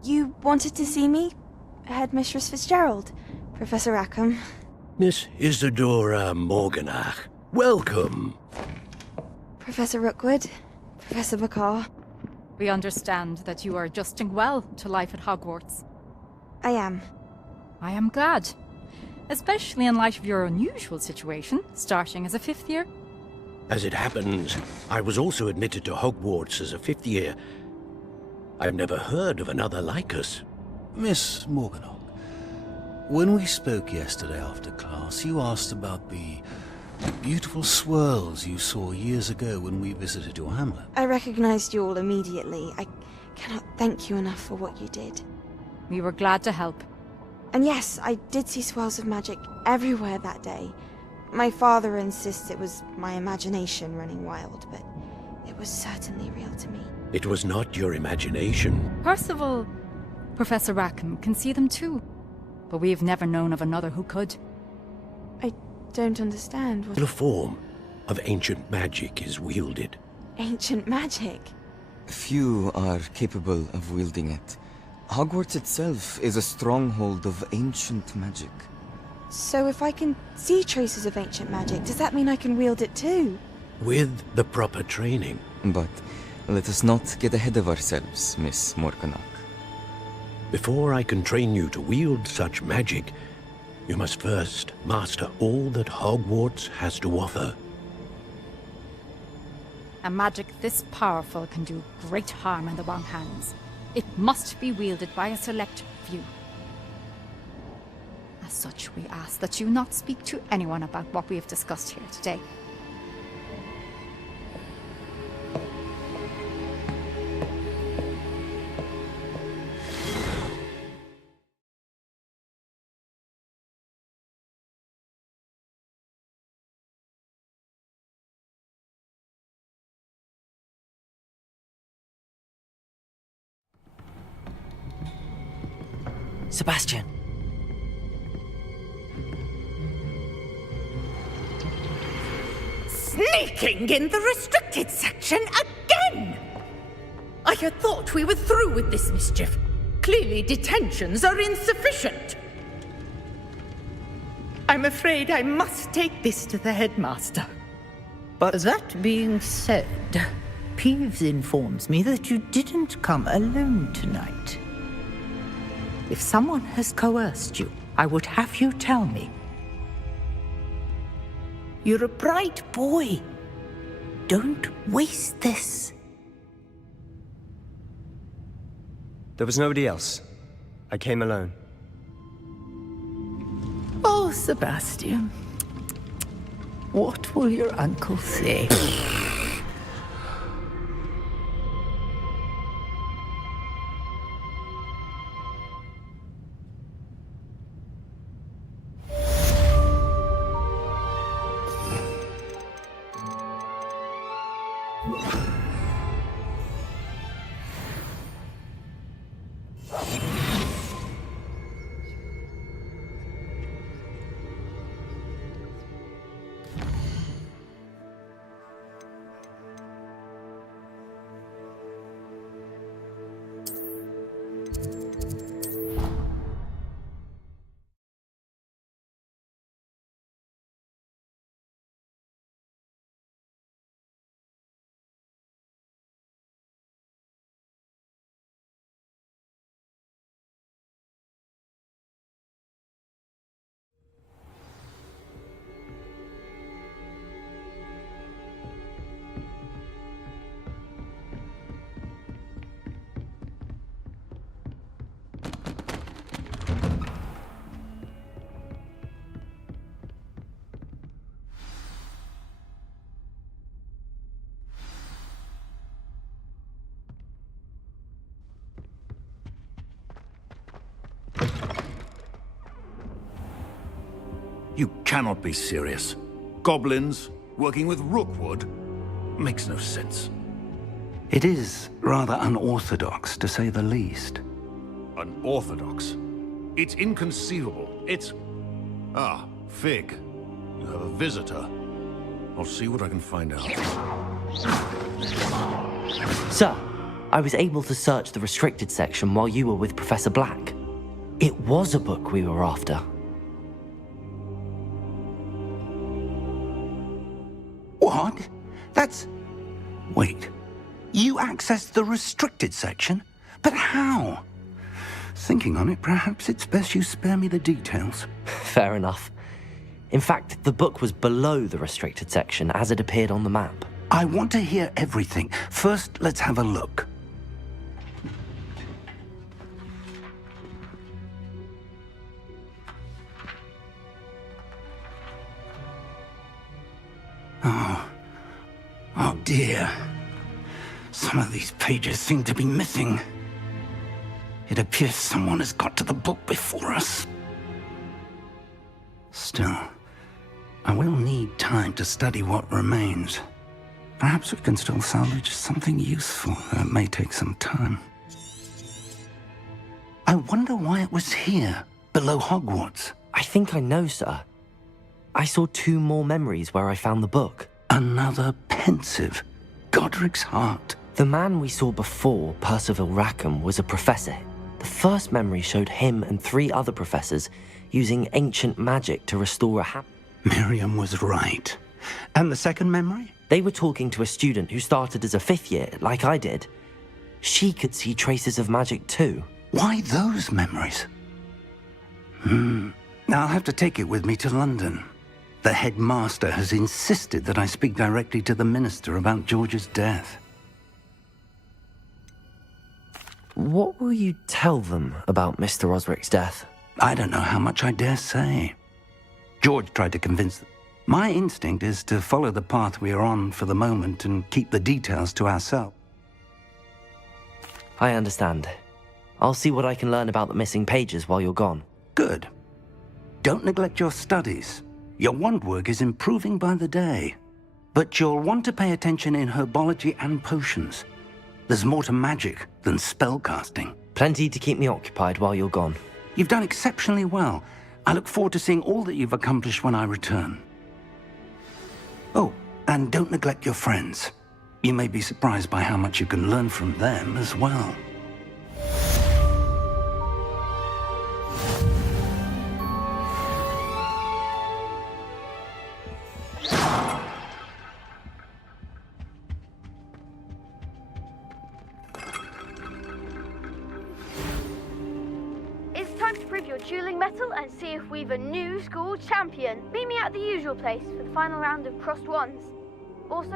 You wanted to see me? Headmistress Fitzgerald, Professor Rackham. Miss Isadora Morganach, welcome. Professor Rookwood, Professor Bakar. We understand that you are adjusting well to life at Hogwarts. I am. I am glad. Especially in light of your unusual situation, starting as a 5th year. As it happens, I was also admitted to Hogwarts as a 5th year. I've never heard of another like us. Miss Morganach, when we spoke yesterday after class, you asked about the beautiful swirls you saw years ago when we visited your hamlet. I recognized you all immediately. I cannot thank you enough for what you did. We were glad to help. And yes, I did see swirls of magic everywhere that day. My father insists it was my imagination running wild, but it was certainly real to me. It was not your imagination. Percival, Professor Rackham can see them too. But we've never known of another who could. I don't understand what... A form of ancient magic is wielded. Ancient magic? Few are capable of wielding it. Hogwarts itself is a stronghold of ancient magic. So if I can see traces of ancient magic, does that mean I can wield it too? With the proper training. But let us not get ahead of ourselves, Miss Morganach. Before I can train you to wield such magic, you must first master all that Hogwarts has to offer. A magic this powerful can do great harm in the wrong hands. It must be wielded by a select few. As such, we ask that you not speak to anyone about what we have discussed here today. Sebastian! Sneaking in the restricted section again! I had thought we were through with this mischief. Clearly detentions are insufficient. I'm afraid I must take this to the headmaster. But that being said, Peeves informs me that you didn't come alone tonight. If someone has coerced you, I would have you tell me. You're a bright boy. Don't waste this. There was nobody else. I came alone. Oh, Sebastian. What will your uncle say? You cannot be serious. Goblins working with Rookwood? Makes no sense. It is rather unorthodox, to say the least. Unorthodox? It's inconceivable. It's... Ah, Fig. You have a visitor. I'll see what I can find out. Sir, I was able to search the restricted section while you were with Professor Black. It was a book we were after. What? That's... Wait. You accessed the restricted section? But how? Thinking on it, perhaps it's best you spare me the details. Fair enough. In fact, the book was below the restricted section as it appeared on the map. I want to hear everything. First, let's have a look. Oh dear. Some of these pages seem to be missing. It appears someone has got to the book before us. Still, I will need time to study what remains. Perhaps we can still salvage something useful, though it may take some time. I wonder why it was here, below Hogwarts. I think I know, sir. I saw 2 more memories where I found the book. Another pensive. Godric's heart. The man we saw before, Percival Rackham, was a professor. The first memory showed him and 3 other professors using ancient magic to restore a Miriam was right. And the second memory? They were talking to a student who started as a 5th year, like I did. She could see traces of magic too. Why those memories? I'll have to take it with me to London. The headmaster has insisted that I speak directly to the minister about George's death. What will you tell them about Mr. Osric's death? I don't know how much I dare say. George tried to convince them. My instinct is to follow the path we are on for the moment and keep the details to ourselves. I understand. I'll see what I can learn about the missing pages while you're gone. Good. Don't neglect your studies. Your wand work is improving by the day. But you'll want to pay attention in herbology and potions. There's more to magic than spellcasting. Plenty to keep me occupied while you're gone. You've done exceptionally well. I look forward to seeing all that you've accomplished when I return. Oh, and don't neglect your friends. You may be surprised by how much you can learn from them as well. It's time to prove your dueling mettle and see if we've a new school champion. Meet me at the usual place for the final round of crossed wands. Also,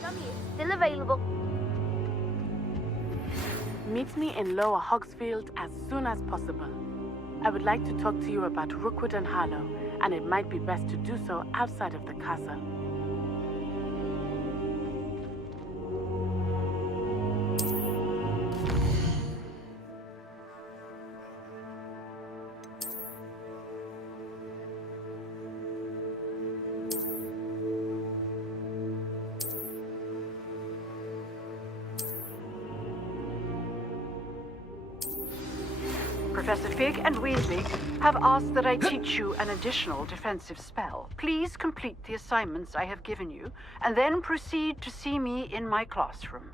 dummy is still available. Meet me in Lower Hogsfield as soon as possible. I would like to talk to you about Rookwood and Harlow, and it might be best to do so outside of the castle. Professor Fig and Weasley have asked that I teach you an additional defensive spell. Please complete the assignments I have given you, and then proceed to see me in my classroom.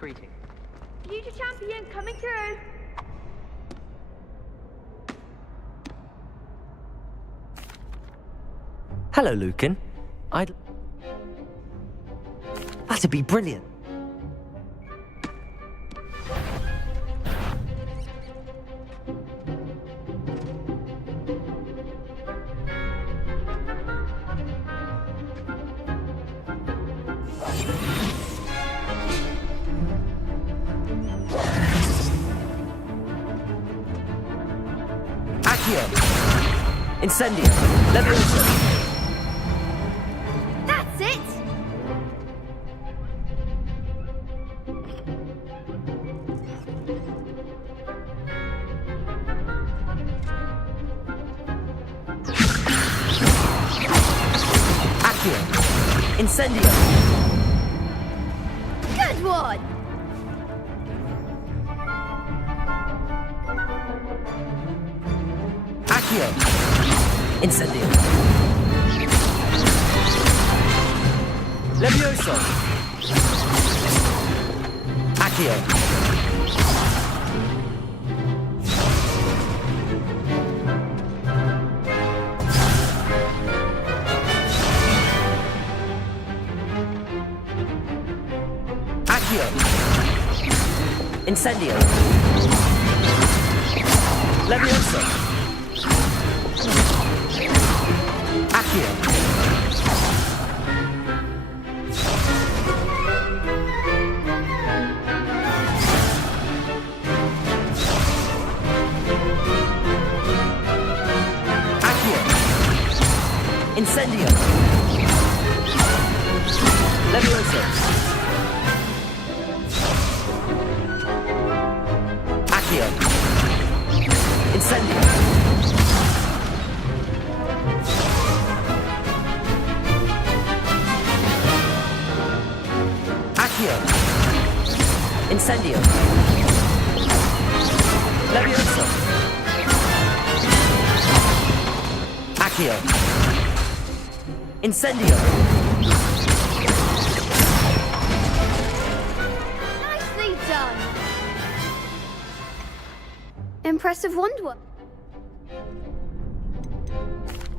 greeting. Future champion coming through. Hello, Lucan. That'd be brilliant. Accio! Incendio! Leviosa! That's it! Accio! Incendio! Good one! Accio! Incendio! Levioso! Accio! Accio! Incendio! Levioso! Accio! Incendio! Levioso! Accio! Incendio! Accio! Incendio! Levioso! Accio! Incendio! Nicely done! Impressive wonder.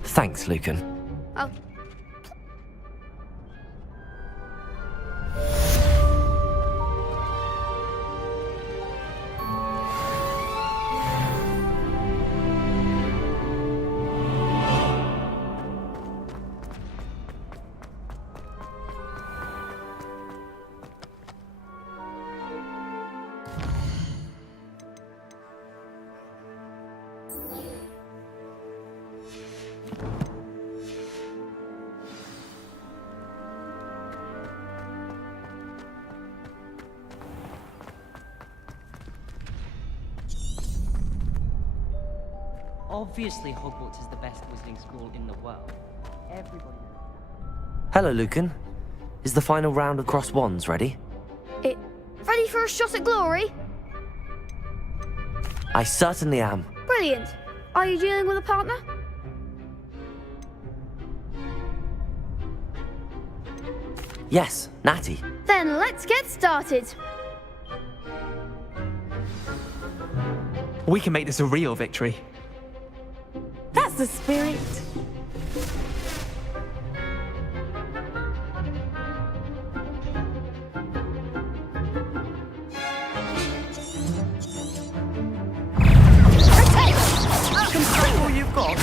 Thanks, Lucan. Oh. Obviously, Hogwarts is the best wizarding school in the world. Everybody knows. Hello, Lucan. Is the final round of cross wands ready? Ready for a shot at glory? I certainly am. Brilliant. Are you dealing with a partner? Yes, Natty. Then let's get started. We can make this a real victory. That's the spirit. Considering all you've got.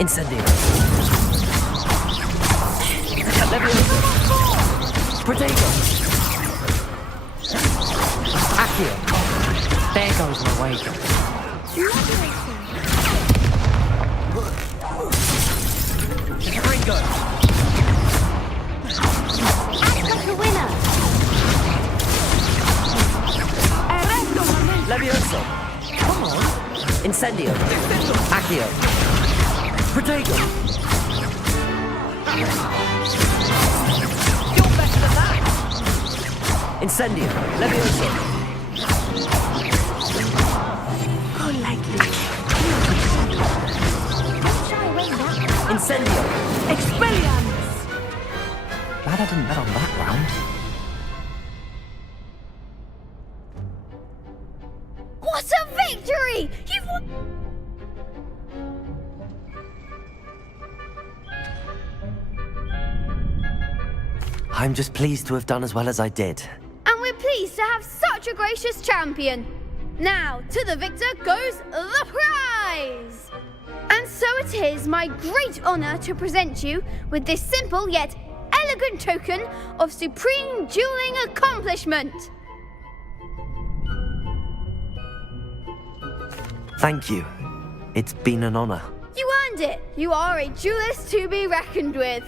Incendio. Levioso. Protego. Accio. There goes my wager. Ringo. Act like a winner. Levioso. Come on. Incendio. Accio. Protego. You're better than that. Incendio. Levioso. Go lightly. Incendio. Expelliarmus. Glad I didn't bet on that round. What a victory! You've won. I'm just pleased to have done as well as I did. And we're pleased to have such a gracious champion. Now, to the victor goes the prize! And so it is my great honor to present you with this simple yet elegant token of supreme dueling accomplishment. Thank you. It's been an honor. You earned it. You are a duelist to be reckoned with.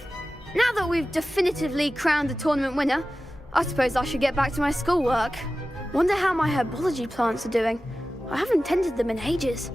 Now that we've definitively crowned the tournament winner, I suppose I should get back to my schoolwork. Wonder how my herbology plants are doing. I haven't tended them in ages.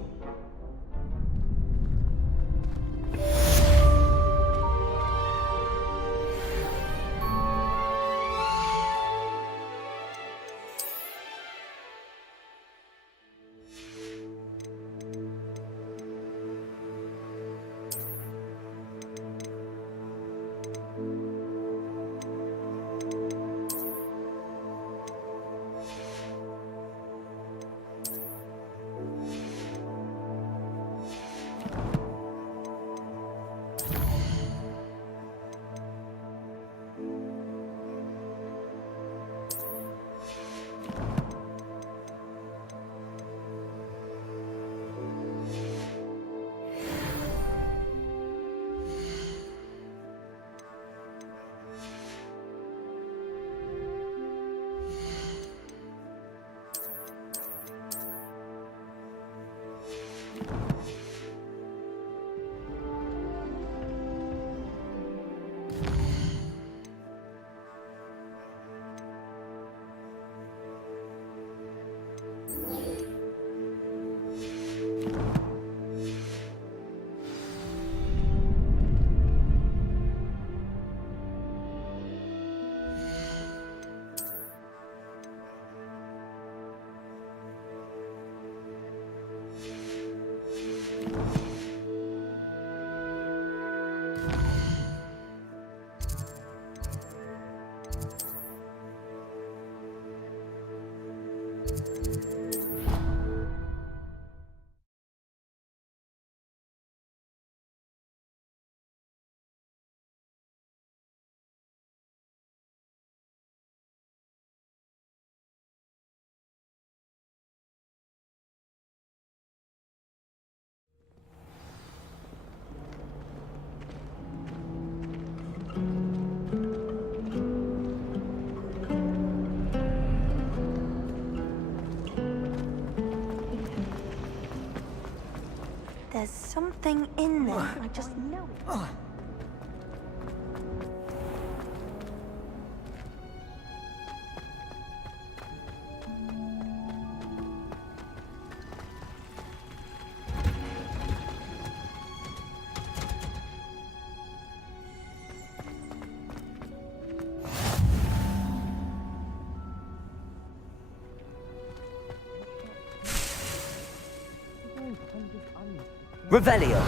There's something in there. I just know it. Revelio.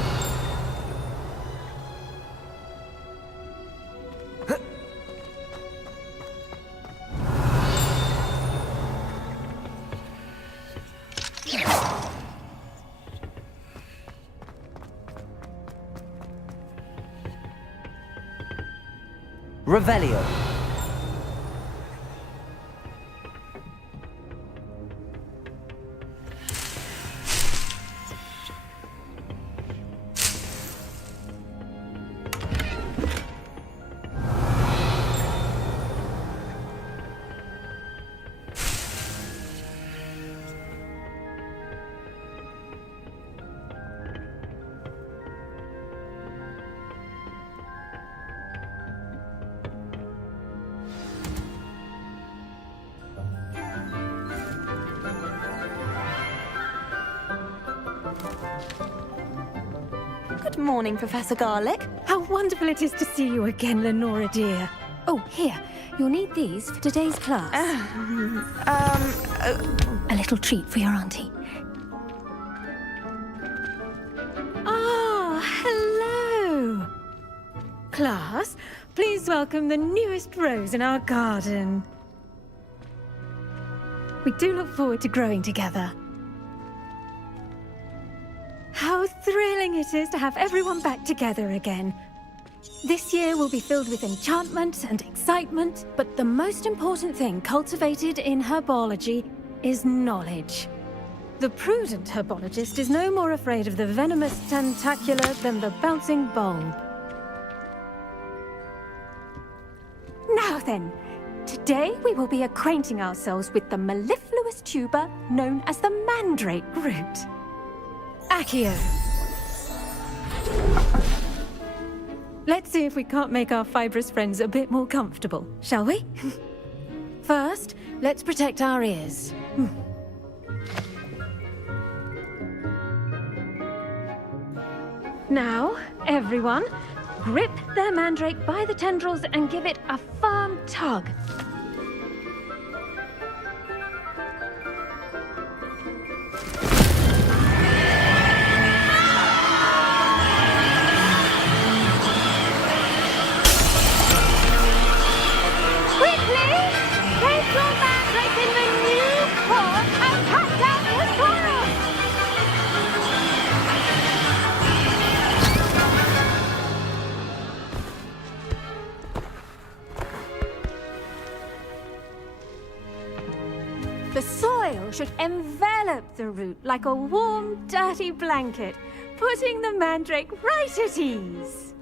Revelio. Good morning, Professor Garlick. How wonderful it is to see you again, Lenora dear. Oh, here. You'll need these for today's class. A little treat for your auntie. Ah, hello. Class, please welcome the newest rose in our garden. We do look forward to growing together. thrilling it is to have everyone back together again. This year will be filled with enchantment and excitement, but the most important thing cultivated in herbology is knowledge. The prudent herbologist is no more afraid of the venomous tentacular than the bouncing bulb. Now then, today we will be acquainting ourselves with the mellifluous tuber known as the mandrake root. Accio. Let's see if we can't make our fibrous friends a bit more comfortable, shall we? First, let's protect our ears. Now, everyone, grip their mandrake by the tendrils and give it a firm tug. The soil should envelop the root like a warm, dirty blanket, putting the mandrake right at ease.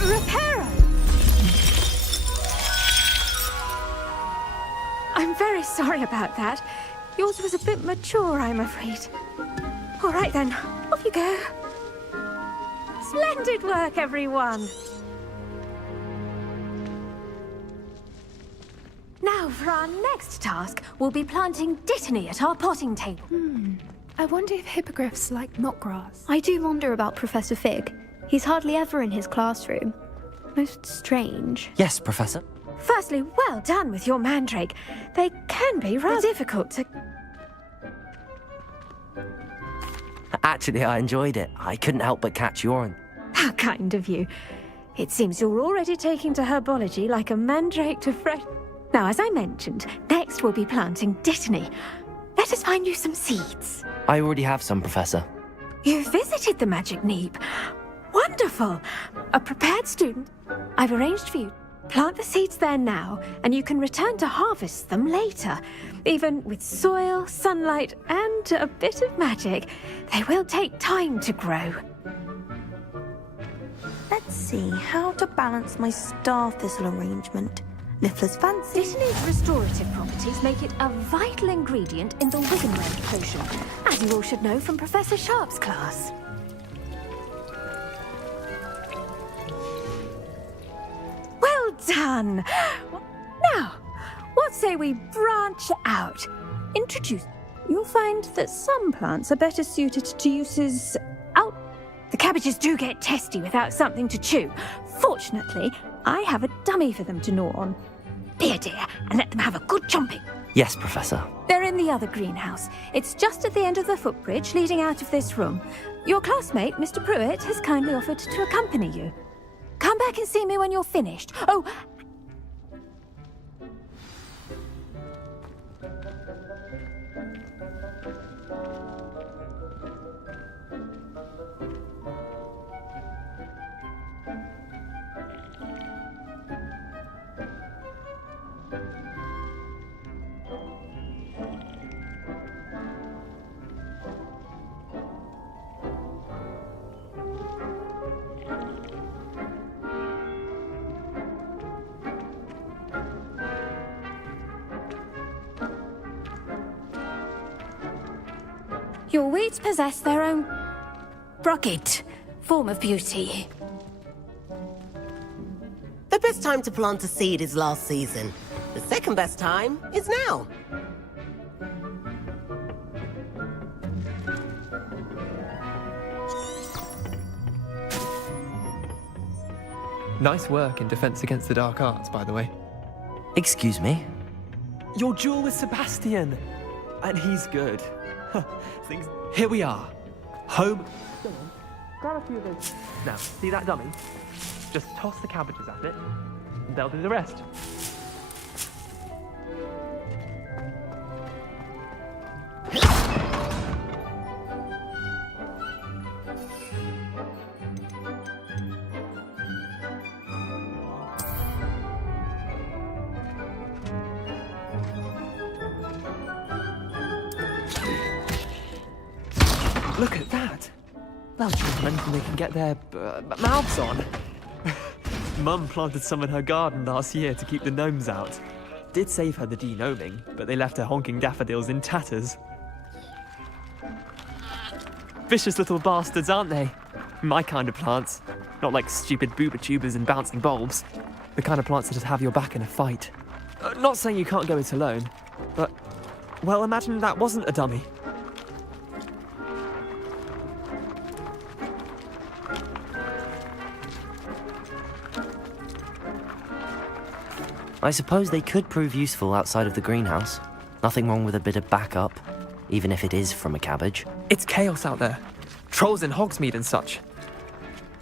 Reparo! I'm very sorry about that. Yours was a bit mature, I'm afraid. All right then, off you go. Splendid work, everyone. Now, for our next task, we'll be planting dittany at our potting table. I wonder if hippogriffs like knotgrass. I do wonder about Professor Fig. He's hardly ever in his classroom. Most strange. Yes, Professor. Firstly, well done with your mandrake. They can be rather difficult to... Actually, I enjoyed it. I couldn't help but catch your... How kind of you. It seems you're already taking to herbology like a mandrake to fresh... Now, as I mentioned, next we'll be planting dittany. Let us find you some seeds. I already have some, Professor. You visited the Magic Neep. Wonderful. A prepared student. I've arranged for you. Plant the seeds there now, and you can return to harvest them later. Even with soil, sunlight, and a bit of magic, they will take time to grow. Let's see how to balance my star thistle arrangement. Niffler's fancy. Dittany's restorative properties make it a vital ingredient in the Wiggenweld potion, as you all should know from Professor Sharp's class. Well done! Now, what say we branch out? Introduce. You'll find that some plants are better suited to uses out. The cabbages do get testy without something to chew. Fortunately, I have a dummy for them to gnaw on. Dear, and let them have a good chomping. Yes, Professor. They're in the other greenhouse. It's just at the end of the footbridge leading out of this room. Your classmate, Mr. Pruitt, has kindly offered to accompany you. Come back and see me when you're finished. Oh, your weeds possess their own rugged form of beauty. The best time to plant a seed is last season. The second best time is now. Nice work in Defense Against the Dark Arts, by the way. Excuse me? Your duel with Sebastian! And he's good. Here we are. Home. Go on, grab a few of those. Now, see that dummy? Just toss the cabbages at it, and they'll do the rest. Look at that. They'll chew on anything they can get their mouths on. Mum planted some in her garden last year to keep the gnomes out. Did save her the de-gnoming, but they left her honking daffodils in tatters. Vicious little bastards, aren't they? My kind of plants. Not like stupid booba tubers and bouncing bulbs. The kind of plants that'd have your back in a fight. Not saying you can't go it alone, but, well, imagine that wasn't a dummy. I suppose they could prove useful outside of the greenhouse. Nothing wrong with a bit of backup, even if it is from a cabbage. It's chaos out there. Trolls in Hogsmeade and such.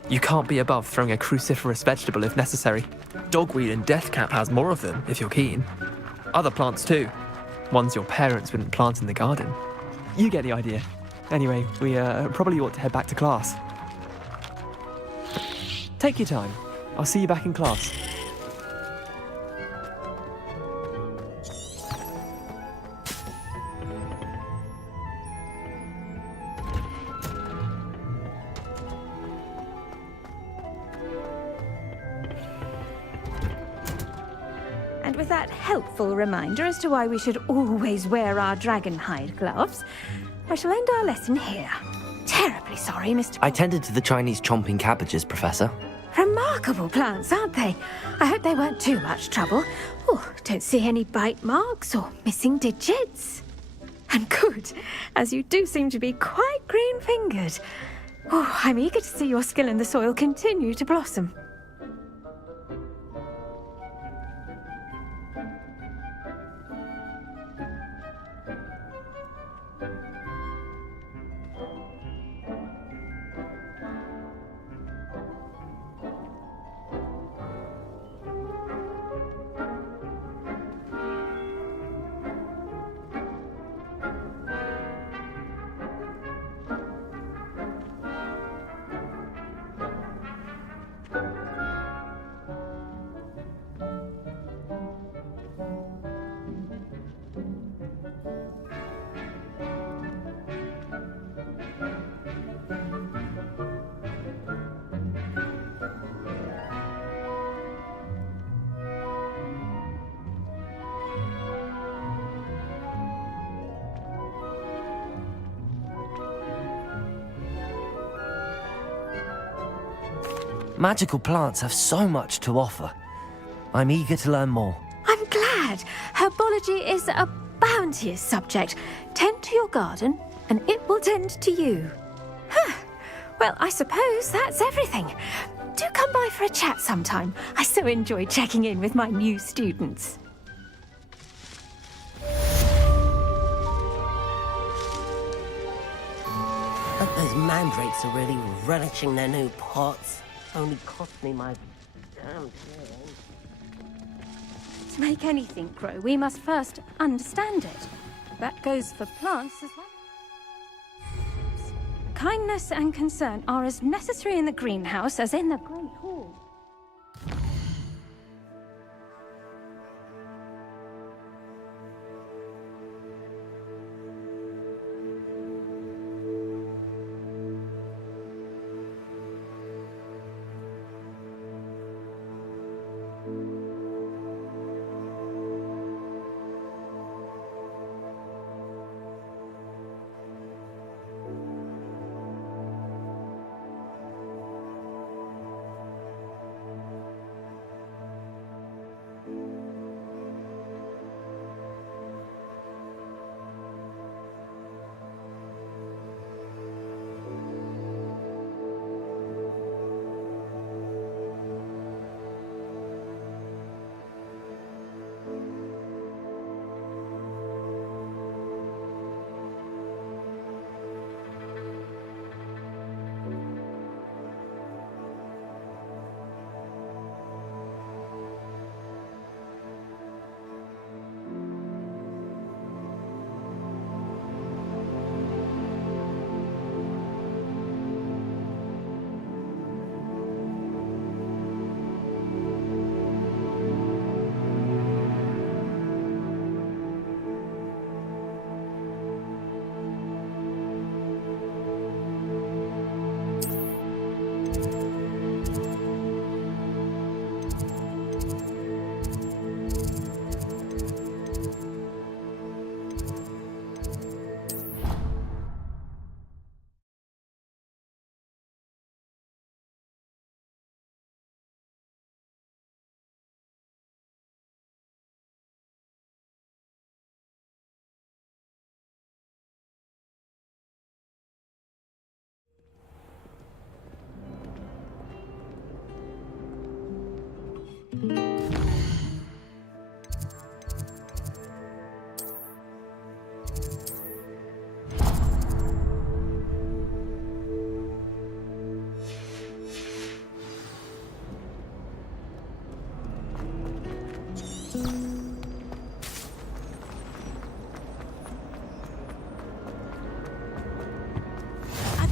You can't be above throwing a cruciferous vegetable if necessary. Dogweed and deathcap has more of them, if you're keen. Other plants too. Ones your parents wouldn't plant in the garden. You get the idea. Anyway, we probably ought to head back to class. Take your time. I'll see you back in class. And with that helpful reminder as to why we should always wear our dragon hide gloves, I shall end our lesson here. Terribly sorry, Mr. I tended to the Chinese chomping cabbages, Professor. Remarkable plants, aren't they? I hope they weren't too much trouble. Oh, don't see any bite marks or missing digits. And good, as you do seem to be quite green-fingered. Oh, I'm eager to see your skill in the soil continue to blossom. Magical plants have so much to offer. I'm eager to learn more. I'm glad. Herbology is a bounteous subject. Tend to your garden, and it will tend to you. Well, I suppose that's everything. Do come by for a chat sometime. I so enjoy checking in with my new students. Those mandrakes are really relishing their new pots. Only cost me my damn hearing. To make anything grow, we must first understand it. That goes for plants as well. Kindness and concern are as necessary in the greenhouse as in the Great Hall.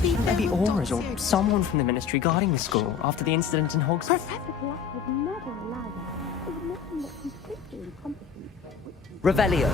Maybe auras or someone from the ministry guarding the school after the incident in Hogsmeade. Professor Black would never allow that. It would make him look completely incompetent. Revelio.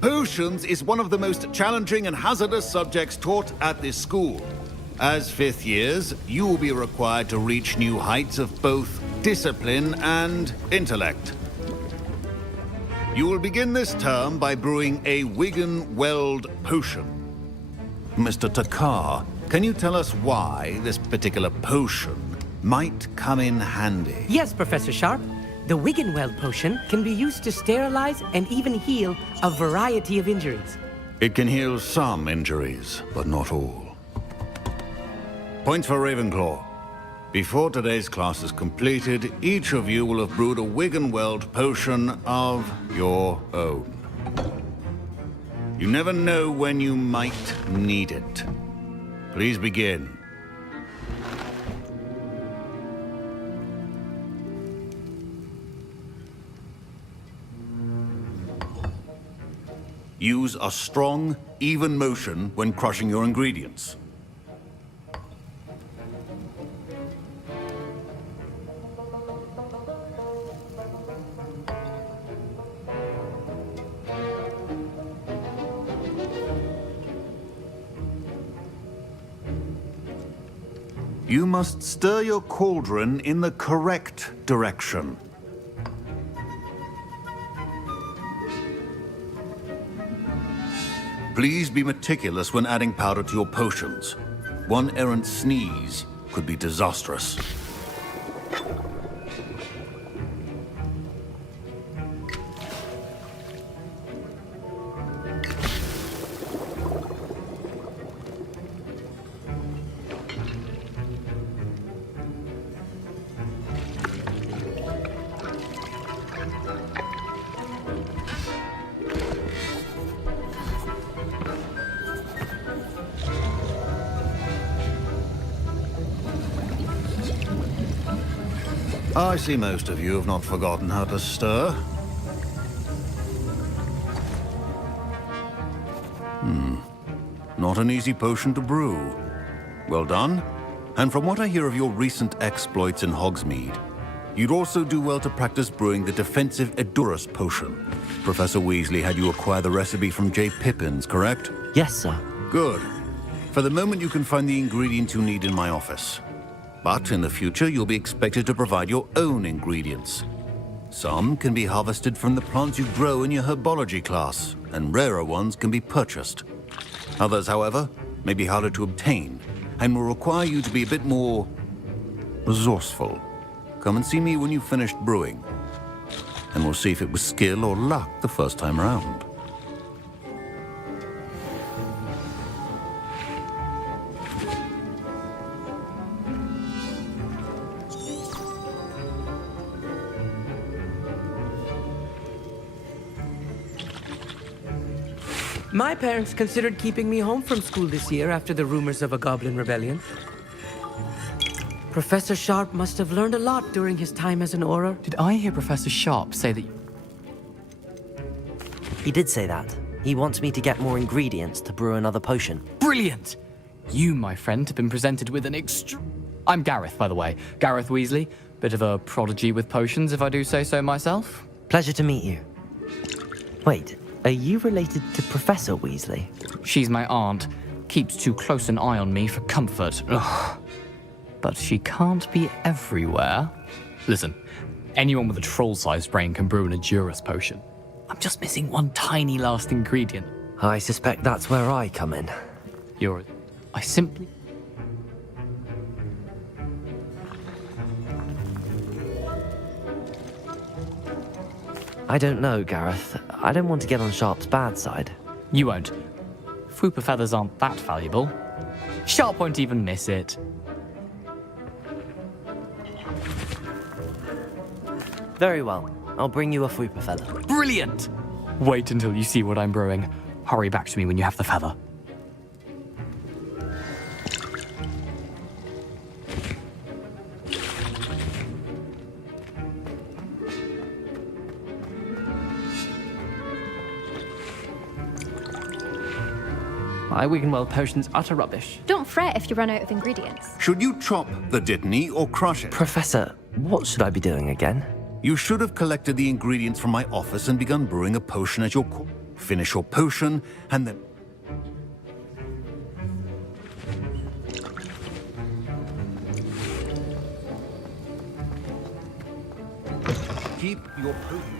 Potions is one of the most challenging and hazardous subjects taught at this school. As fifth years, you will be required to reach new heights of both discipline and intellect. You will begin this term by brewing a Wigan-Weld potion. Mr. Takar, can you tell us why this particular potion might come in handy? Yes, Professor Sharp. The Wigan-Weld potion can be used to sterilize and even heal a variety of injuries. It can heal some injuries, but not all. Points for Ravenclaw. Before today's class is completed, each of you will have brewed a Wigan-Weld potion of your own. You never know when you might need it. Please begin. Use a strong, even motion when crushing your ingredients. You must stir your cauldron in the correct direction. Please be meticulous when adding powder to your potions. One errant sneeze could be disastrous. I see most of you have not forgotten how to stir. Not an easy potion to brew. Well done. And from what I hear of your recent exploits in Hogsmeade, you'd also do well to practice brewing the defensive Edurus potion. Professor Weasley had you acquire the recipe from J. Pippins, correct? Yes, sir. Good. For the moment, you can find the ingredients you need in my office. But in the future, you'll be expected to provide your own ingredients. Some can be harvested from the plants you grow in your herbology class, and rarer ones can be purchased. Others, however, may be harder to obtain, and will require you to be a bit more resourceful. Come and see me when you've finished brewing, and we'll see if it was skill or luck the first time around. My parents considered keeping me home from school this year after the rumors of a goblin rebellion. Professor Sharp must have learned a lot during his time as an Auror. Did I hear Professor Sharp say that? He did say that. He wants me to get more ingredients to brew another potion. Brilliant! You, my friend, have been presented with an I'm Gareth, by the way. Gareth Weasley. Bit of a prodigy with potions, if I do say so myself. Pleasure to meet you. Wait, are you related to Professor Weasley? She's my aunt. Keeps too close an eye on me for comfort. Ugh. But she can't be everywhere. Listen, anyone with a troll-sized brain can brew an Edurus potion. I'm just missing one tiny last ingredient. I suspect that's where I come in. I simply... I don't know, Gareth. I don't want to get on Sharp's bad side. You won't. Fwooper feathers aren't that valuable. Sharp won't even miss it. Very well. I'll bring you a Fupa feather. Brilliant! Wait until you see what I'm brewing. Hurry back to me when you have the feather. My Wiggenweld potion's utter rubbish. Don't fret if you run out of ingredients. Should you chop the Dittany or crush it? Professor, what should I be doing again? You should have collected the ingredients from my office and begun brewing a potion at your core. Finish your potion, and then... Keep your potion...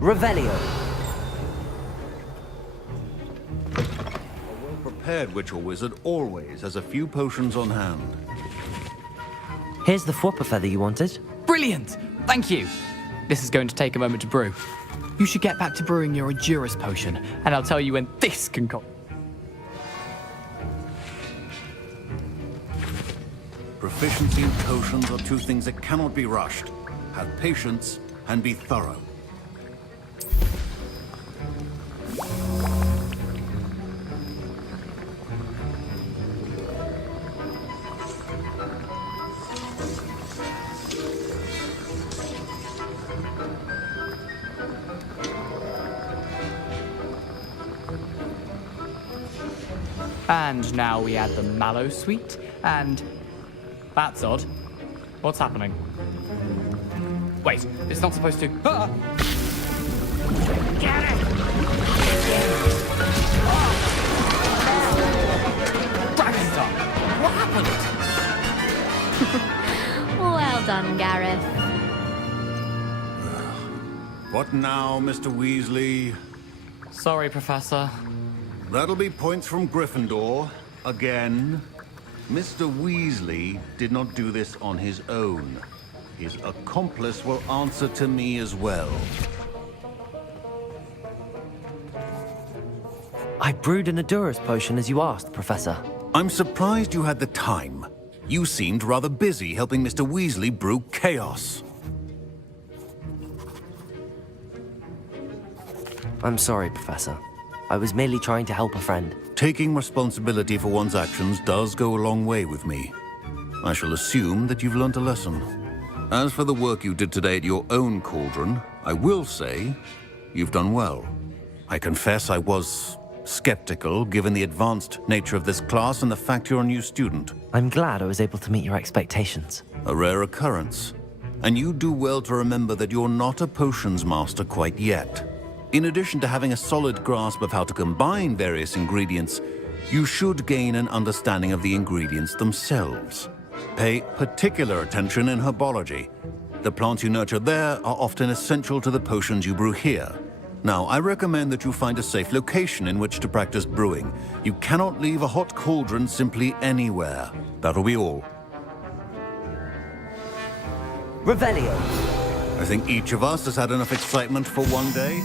Revelio. A well-prepared witch or wizard always has a few potions on hand. Here's the Fupa feather you wanted. Brilliant! Thank you! This is going to take a moment to brew. You should get back to brewing your Endurus potion, and I'll tell you when this can come. Proficiency in potions are two things that cannot be rushed. Have patience and be thorough. And now we add the mallow sweet, and... That's odd. What's happening? Wait, it's not supposed to... Ah! Get it! Dragonstar! What happened? Well done, Gareth. What now, Mr. Weasley? Sorry, Professor. That'll be points from Gryffindor. Again. Mr. Weasley did not do this on his own. His accomplice will answer to me as well. I brewed an Endurus potion as you asked, Professor. I'm surprised you had the time. You seemed rather busy helping Mr. Weasley brew chaos. I'm sorry, Professor. I was merely trying to help a friend. Taking responsibility for one's actions does go a long way with me. I shall assume that you've learnt a lesson. As for the work you did today at your own cauldron, I will say you've done well. I confess I was skeptical, given the advanced nature of this class and the fact you're a new student. I'm glad I was able to meet your expectations. A rare occurrence. And you do well to remember that you're not a potions master quite yet. In addition to having a solid grasp of how to combine various ingredients, you should gain an understanding of the ingredients themselves. Pay particular attention in herbology. The plants you nurture there are often essential to the potions you brew here. Now, I recommend that you find a safe location in which to practice brewing. You cannot leave a hot cauldron simply anywhere. That'll be all. Revelio. I think each of us has had enough excitement for one day.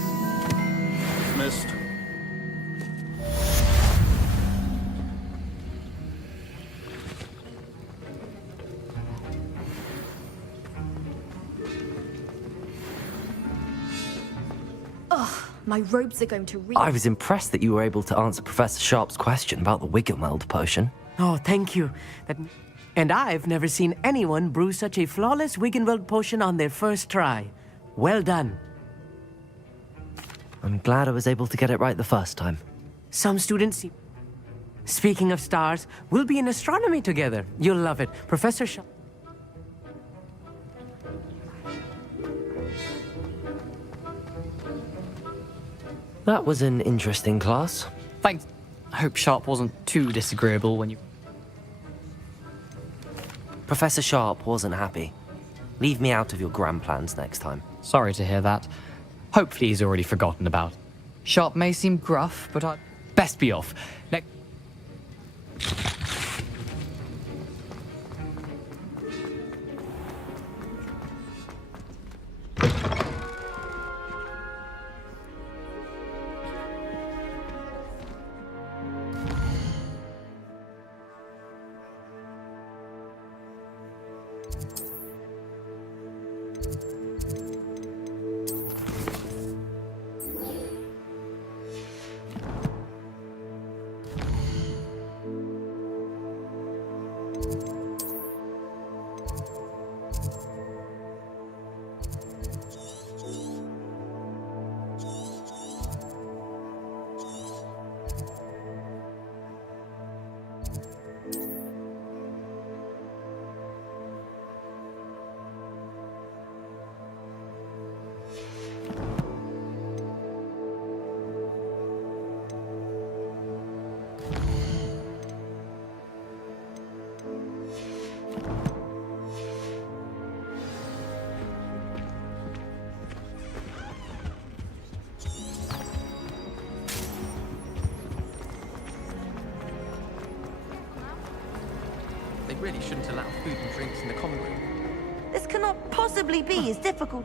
Dismissed. Ugh, my robes are going to reek. I was impressed that you were able to answer Professor Sharp's question about the Wiggenweld potion. Oh, thank you. And I've never seen anyone brew such a flawless Wiggenweld potion on their first try. Well done. I'm glad I was able to get it right the first time. Some students see... Speaking of stars, we'll be in astronomy together. You'll love it. Professor Sharp... That was an interesting class. Thanks. I hope Sharp wasn't too disagreeable when you... Professor Sharp wasn't happy. Leave me out of your grand plans next time. Sorry to hear that. Hopefully he's already forgotten about it. Sharp may seem gruff, but I'd best be off. They really shouldn't allow food and drinks in the common room. This cannot possibly be as difficult.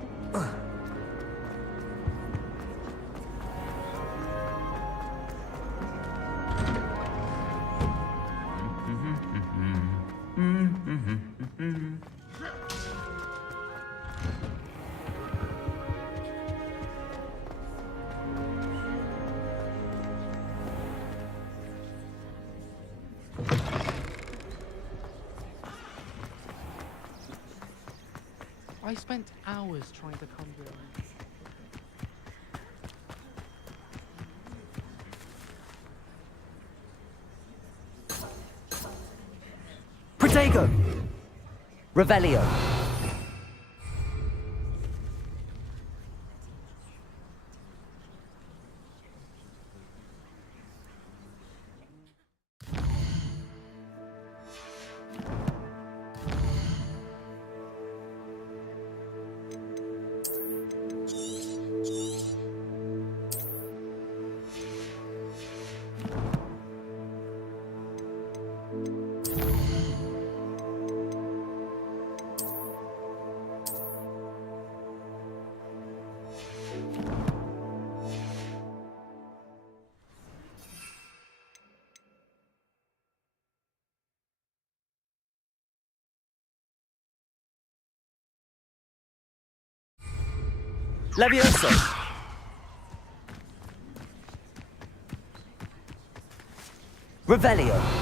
I spent hours trying to conjure him. Protego! Revelio! Levioso! Revelio!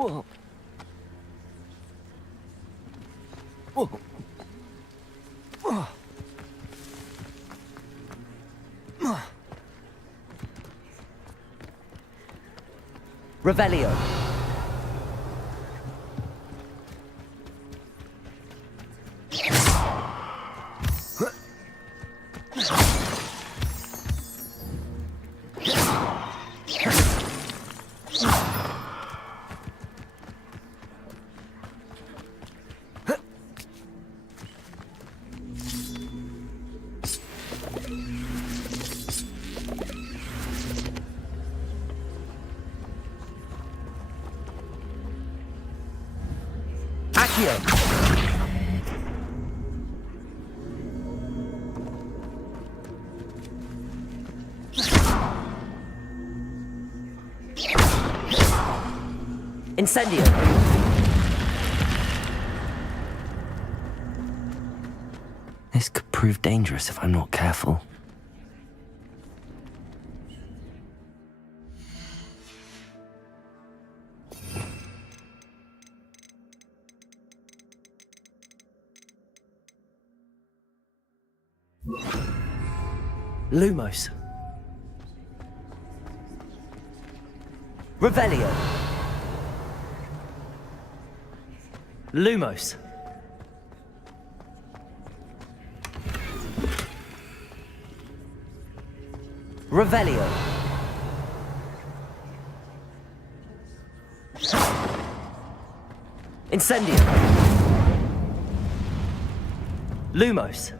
Whoa. Whoa. Whoa. Revelio. Incendio. This could prove dangerous if I'm not careful. Lumos. Revelio. Lumos. Revelio. Incendio. Lumos.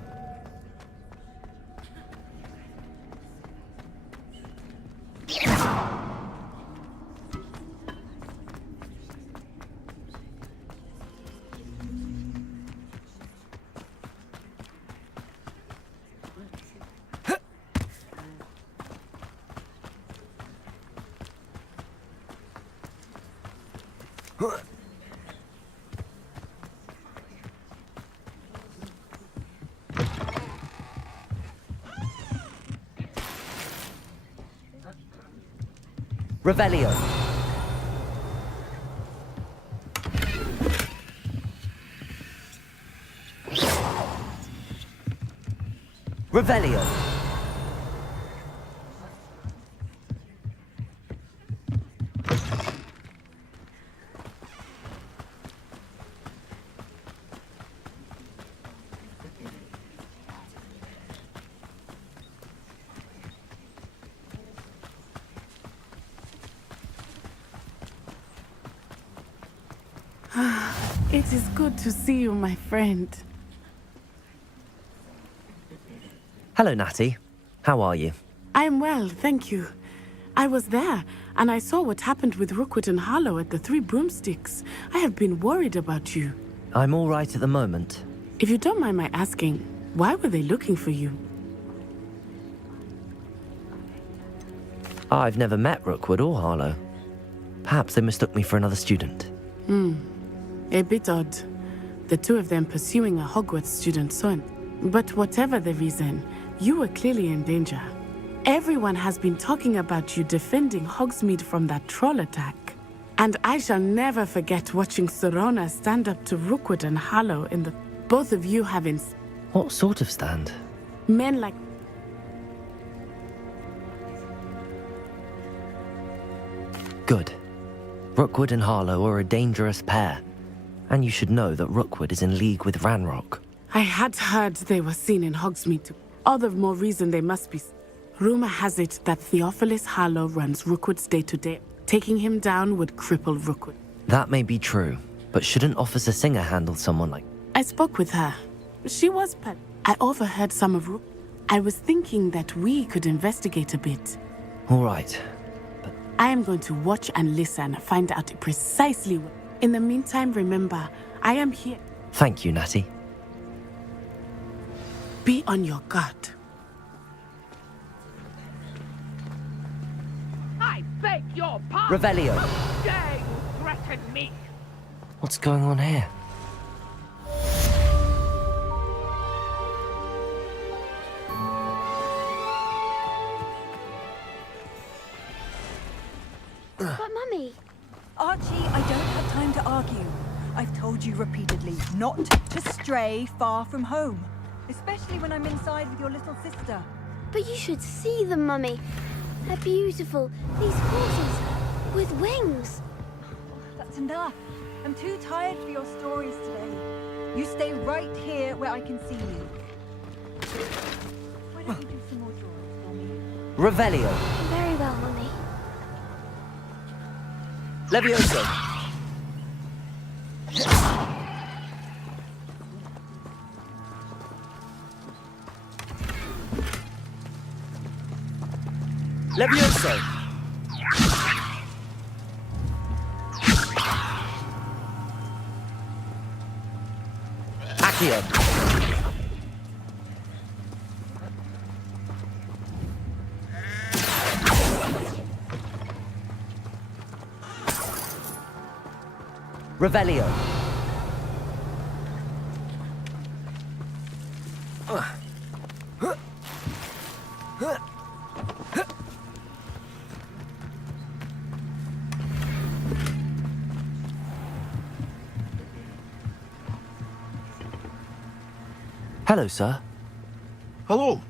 Revelio. Revelio. It is good to see you, my friend. Hello, Natty. How are you? I'm well, thank you. I was there, and I saw what happened with Rookwood and Harlow at the Three Broomsticks. I have been worried about you. I'm all right at the moment. If you don't mind my asking, why were they looking for you? I've never met Rookwood or Harlow. Perhaps they mistook me for another student. A bit odd. The two of them pursuing a Hogwarts student's son. But whatever the reason, you were clearly in danger. Everyone has been talking about you defending Hogsmeade from that troll attack. And I shall never forget watching Serona stand up to Rookwood and Harlow in the... Both of you having... What sort of stand? Men like... Good. Rookwood and Harlow are a dangerous pair. And you should know that Rookwood is in league with Ranrock. I had heard they were seen in Hogsmeade too. All the more reason they must be... Rumor has it that Theophilus Harlow runs Rookwood's day-to-day. Taking him down would cripple Rookwood. That may be true, but shouldn't Officer Singer handle someone like... I spoke with her. She was pet. I overheard some of Rook. I was thinking that we could investigate a bit. All right. I am going to watch and listen, find out precisely what... In the meantime, remember, I am here. Thank you, Natty. Be on your guard. I beg your pardon. Revelio. How dare you threaten me? What's going on here? But Mummy, Archie, I don't have time to argue. I've told you repeatedly not to stray far from home, especially when I'm inside with your little sister. But you should see them, Mummy. They're beautiful. These horses with wings. That's enough. I'm too tired for your stories today. You stay right here where I can see you. Why don't you do some more drawings for me? Revelio. Very well, Mummy. Levioso. Levioso. Accio. Revelio. Hello, sir. Hello,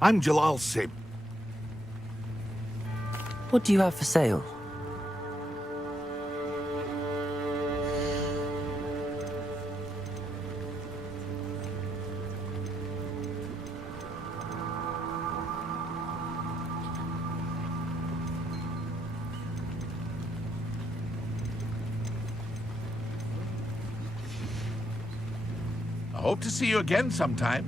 I'm Jalal Sib. What do you have for sale? I hope to see you again sometime.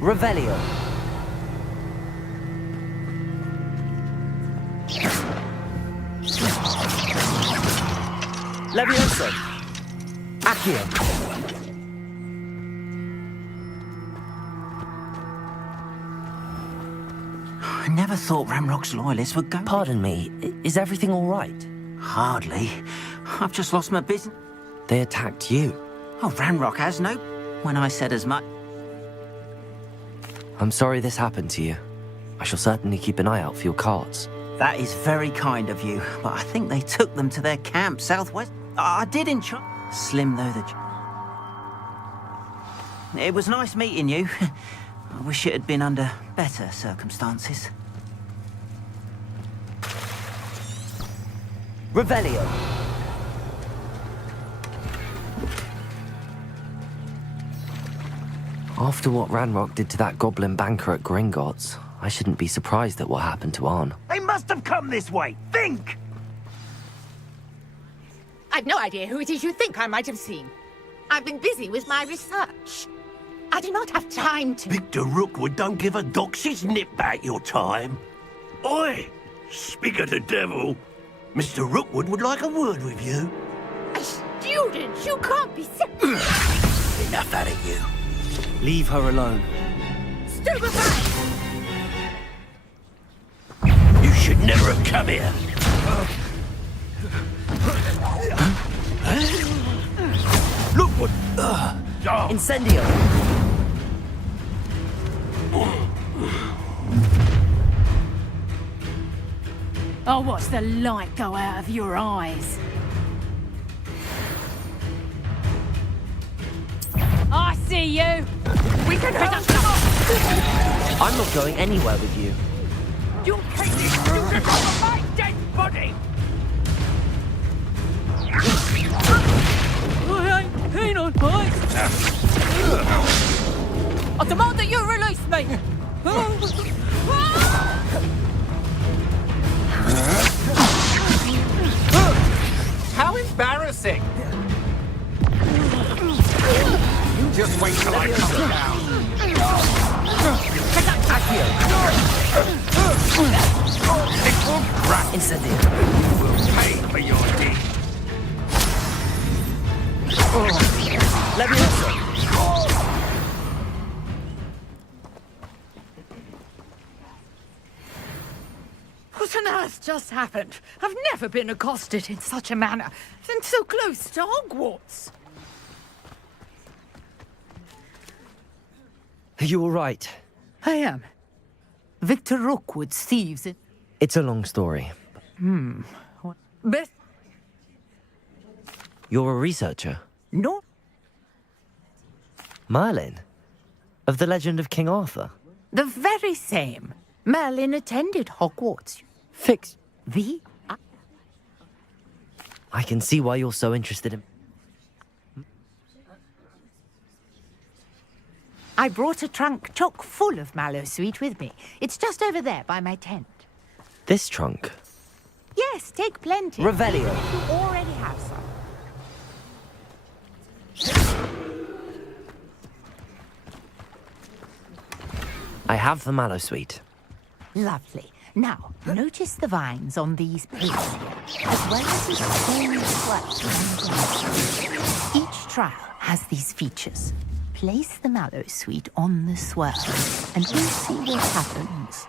Revelio. Levioso. Accio. I never thought Ramrock's loyalists would go. Pardon me, is everything all right? Hardly. I've just lost my business. They attacked you. Oh, Ramrock has no... When I said as much... I'm sorry this happened to you. I shall certainly keep an eye out for your carts. That is very kind of you, but I think they took them to their camp southwest. I did enjoy... Slim though the... It was nice meeting you. I wish it had been under better circumstances. Revelio. After what Ranrock did to that goblin banker at Gringotts, I shouldn't be surprised at what happened to Arn. They must have come this way. Think! I've no idea who it is you think I might have seen. I've been busy with my research. I do not have time to... Victor Rookwood don't give a doxy's nip back your time. Oi! Speak of the devil. Mr. Rookwood would like a word with you. A student? You can't be sick. Enough out of you. Leave her alone. Stupefy! You should never have come here. Rookwood! Incendio! I'll watch the light go out of your eyes. I see you! We can hold them off! I'm not going anywhere with you. You'll take this student off my dead body! I ain't keen on fights! I demand that you release me! Incendio. You will pay for your deed. Levioso. What on earth just happened? I've never been accosted in such a manner, and so close to Hogwarts. Are you all right? I am. Victor Rookwood's thieves. It's a long story. But You're a researcher? no, Merlin? Of the legend of King Arthur? the very same. Merlin attended Hogwarts. Fix the. I can see why you're so interested in... I brought a trunk chock full of mallow sweet with me. It's just over there by my tent. This trunk? Yes, take plenty. Revelio. You already have some. I have the mallow sweet. Lovely. Now, notice the vines on these plates here, as well as the strange swirls around the ground. Each trial has these features. Place the mallow sweet on the swirl, and we'll see what happens.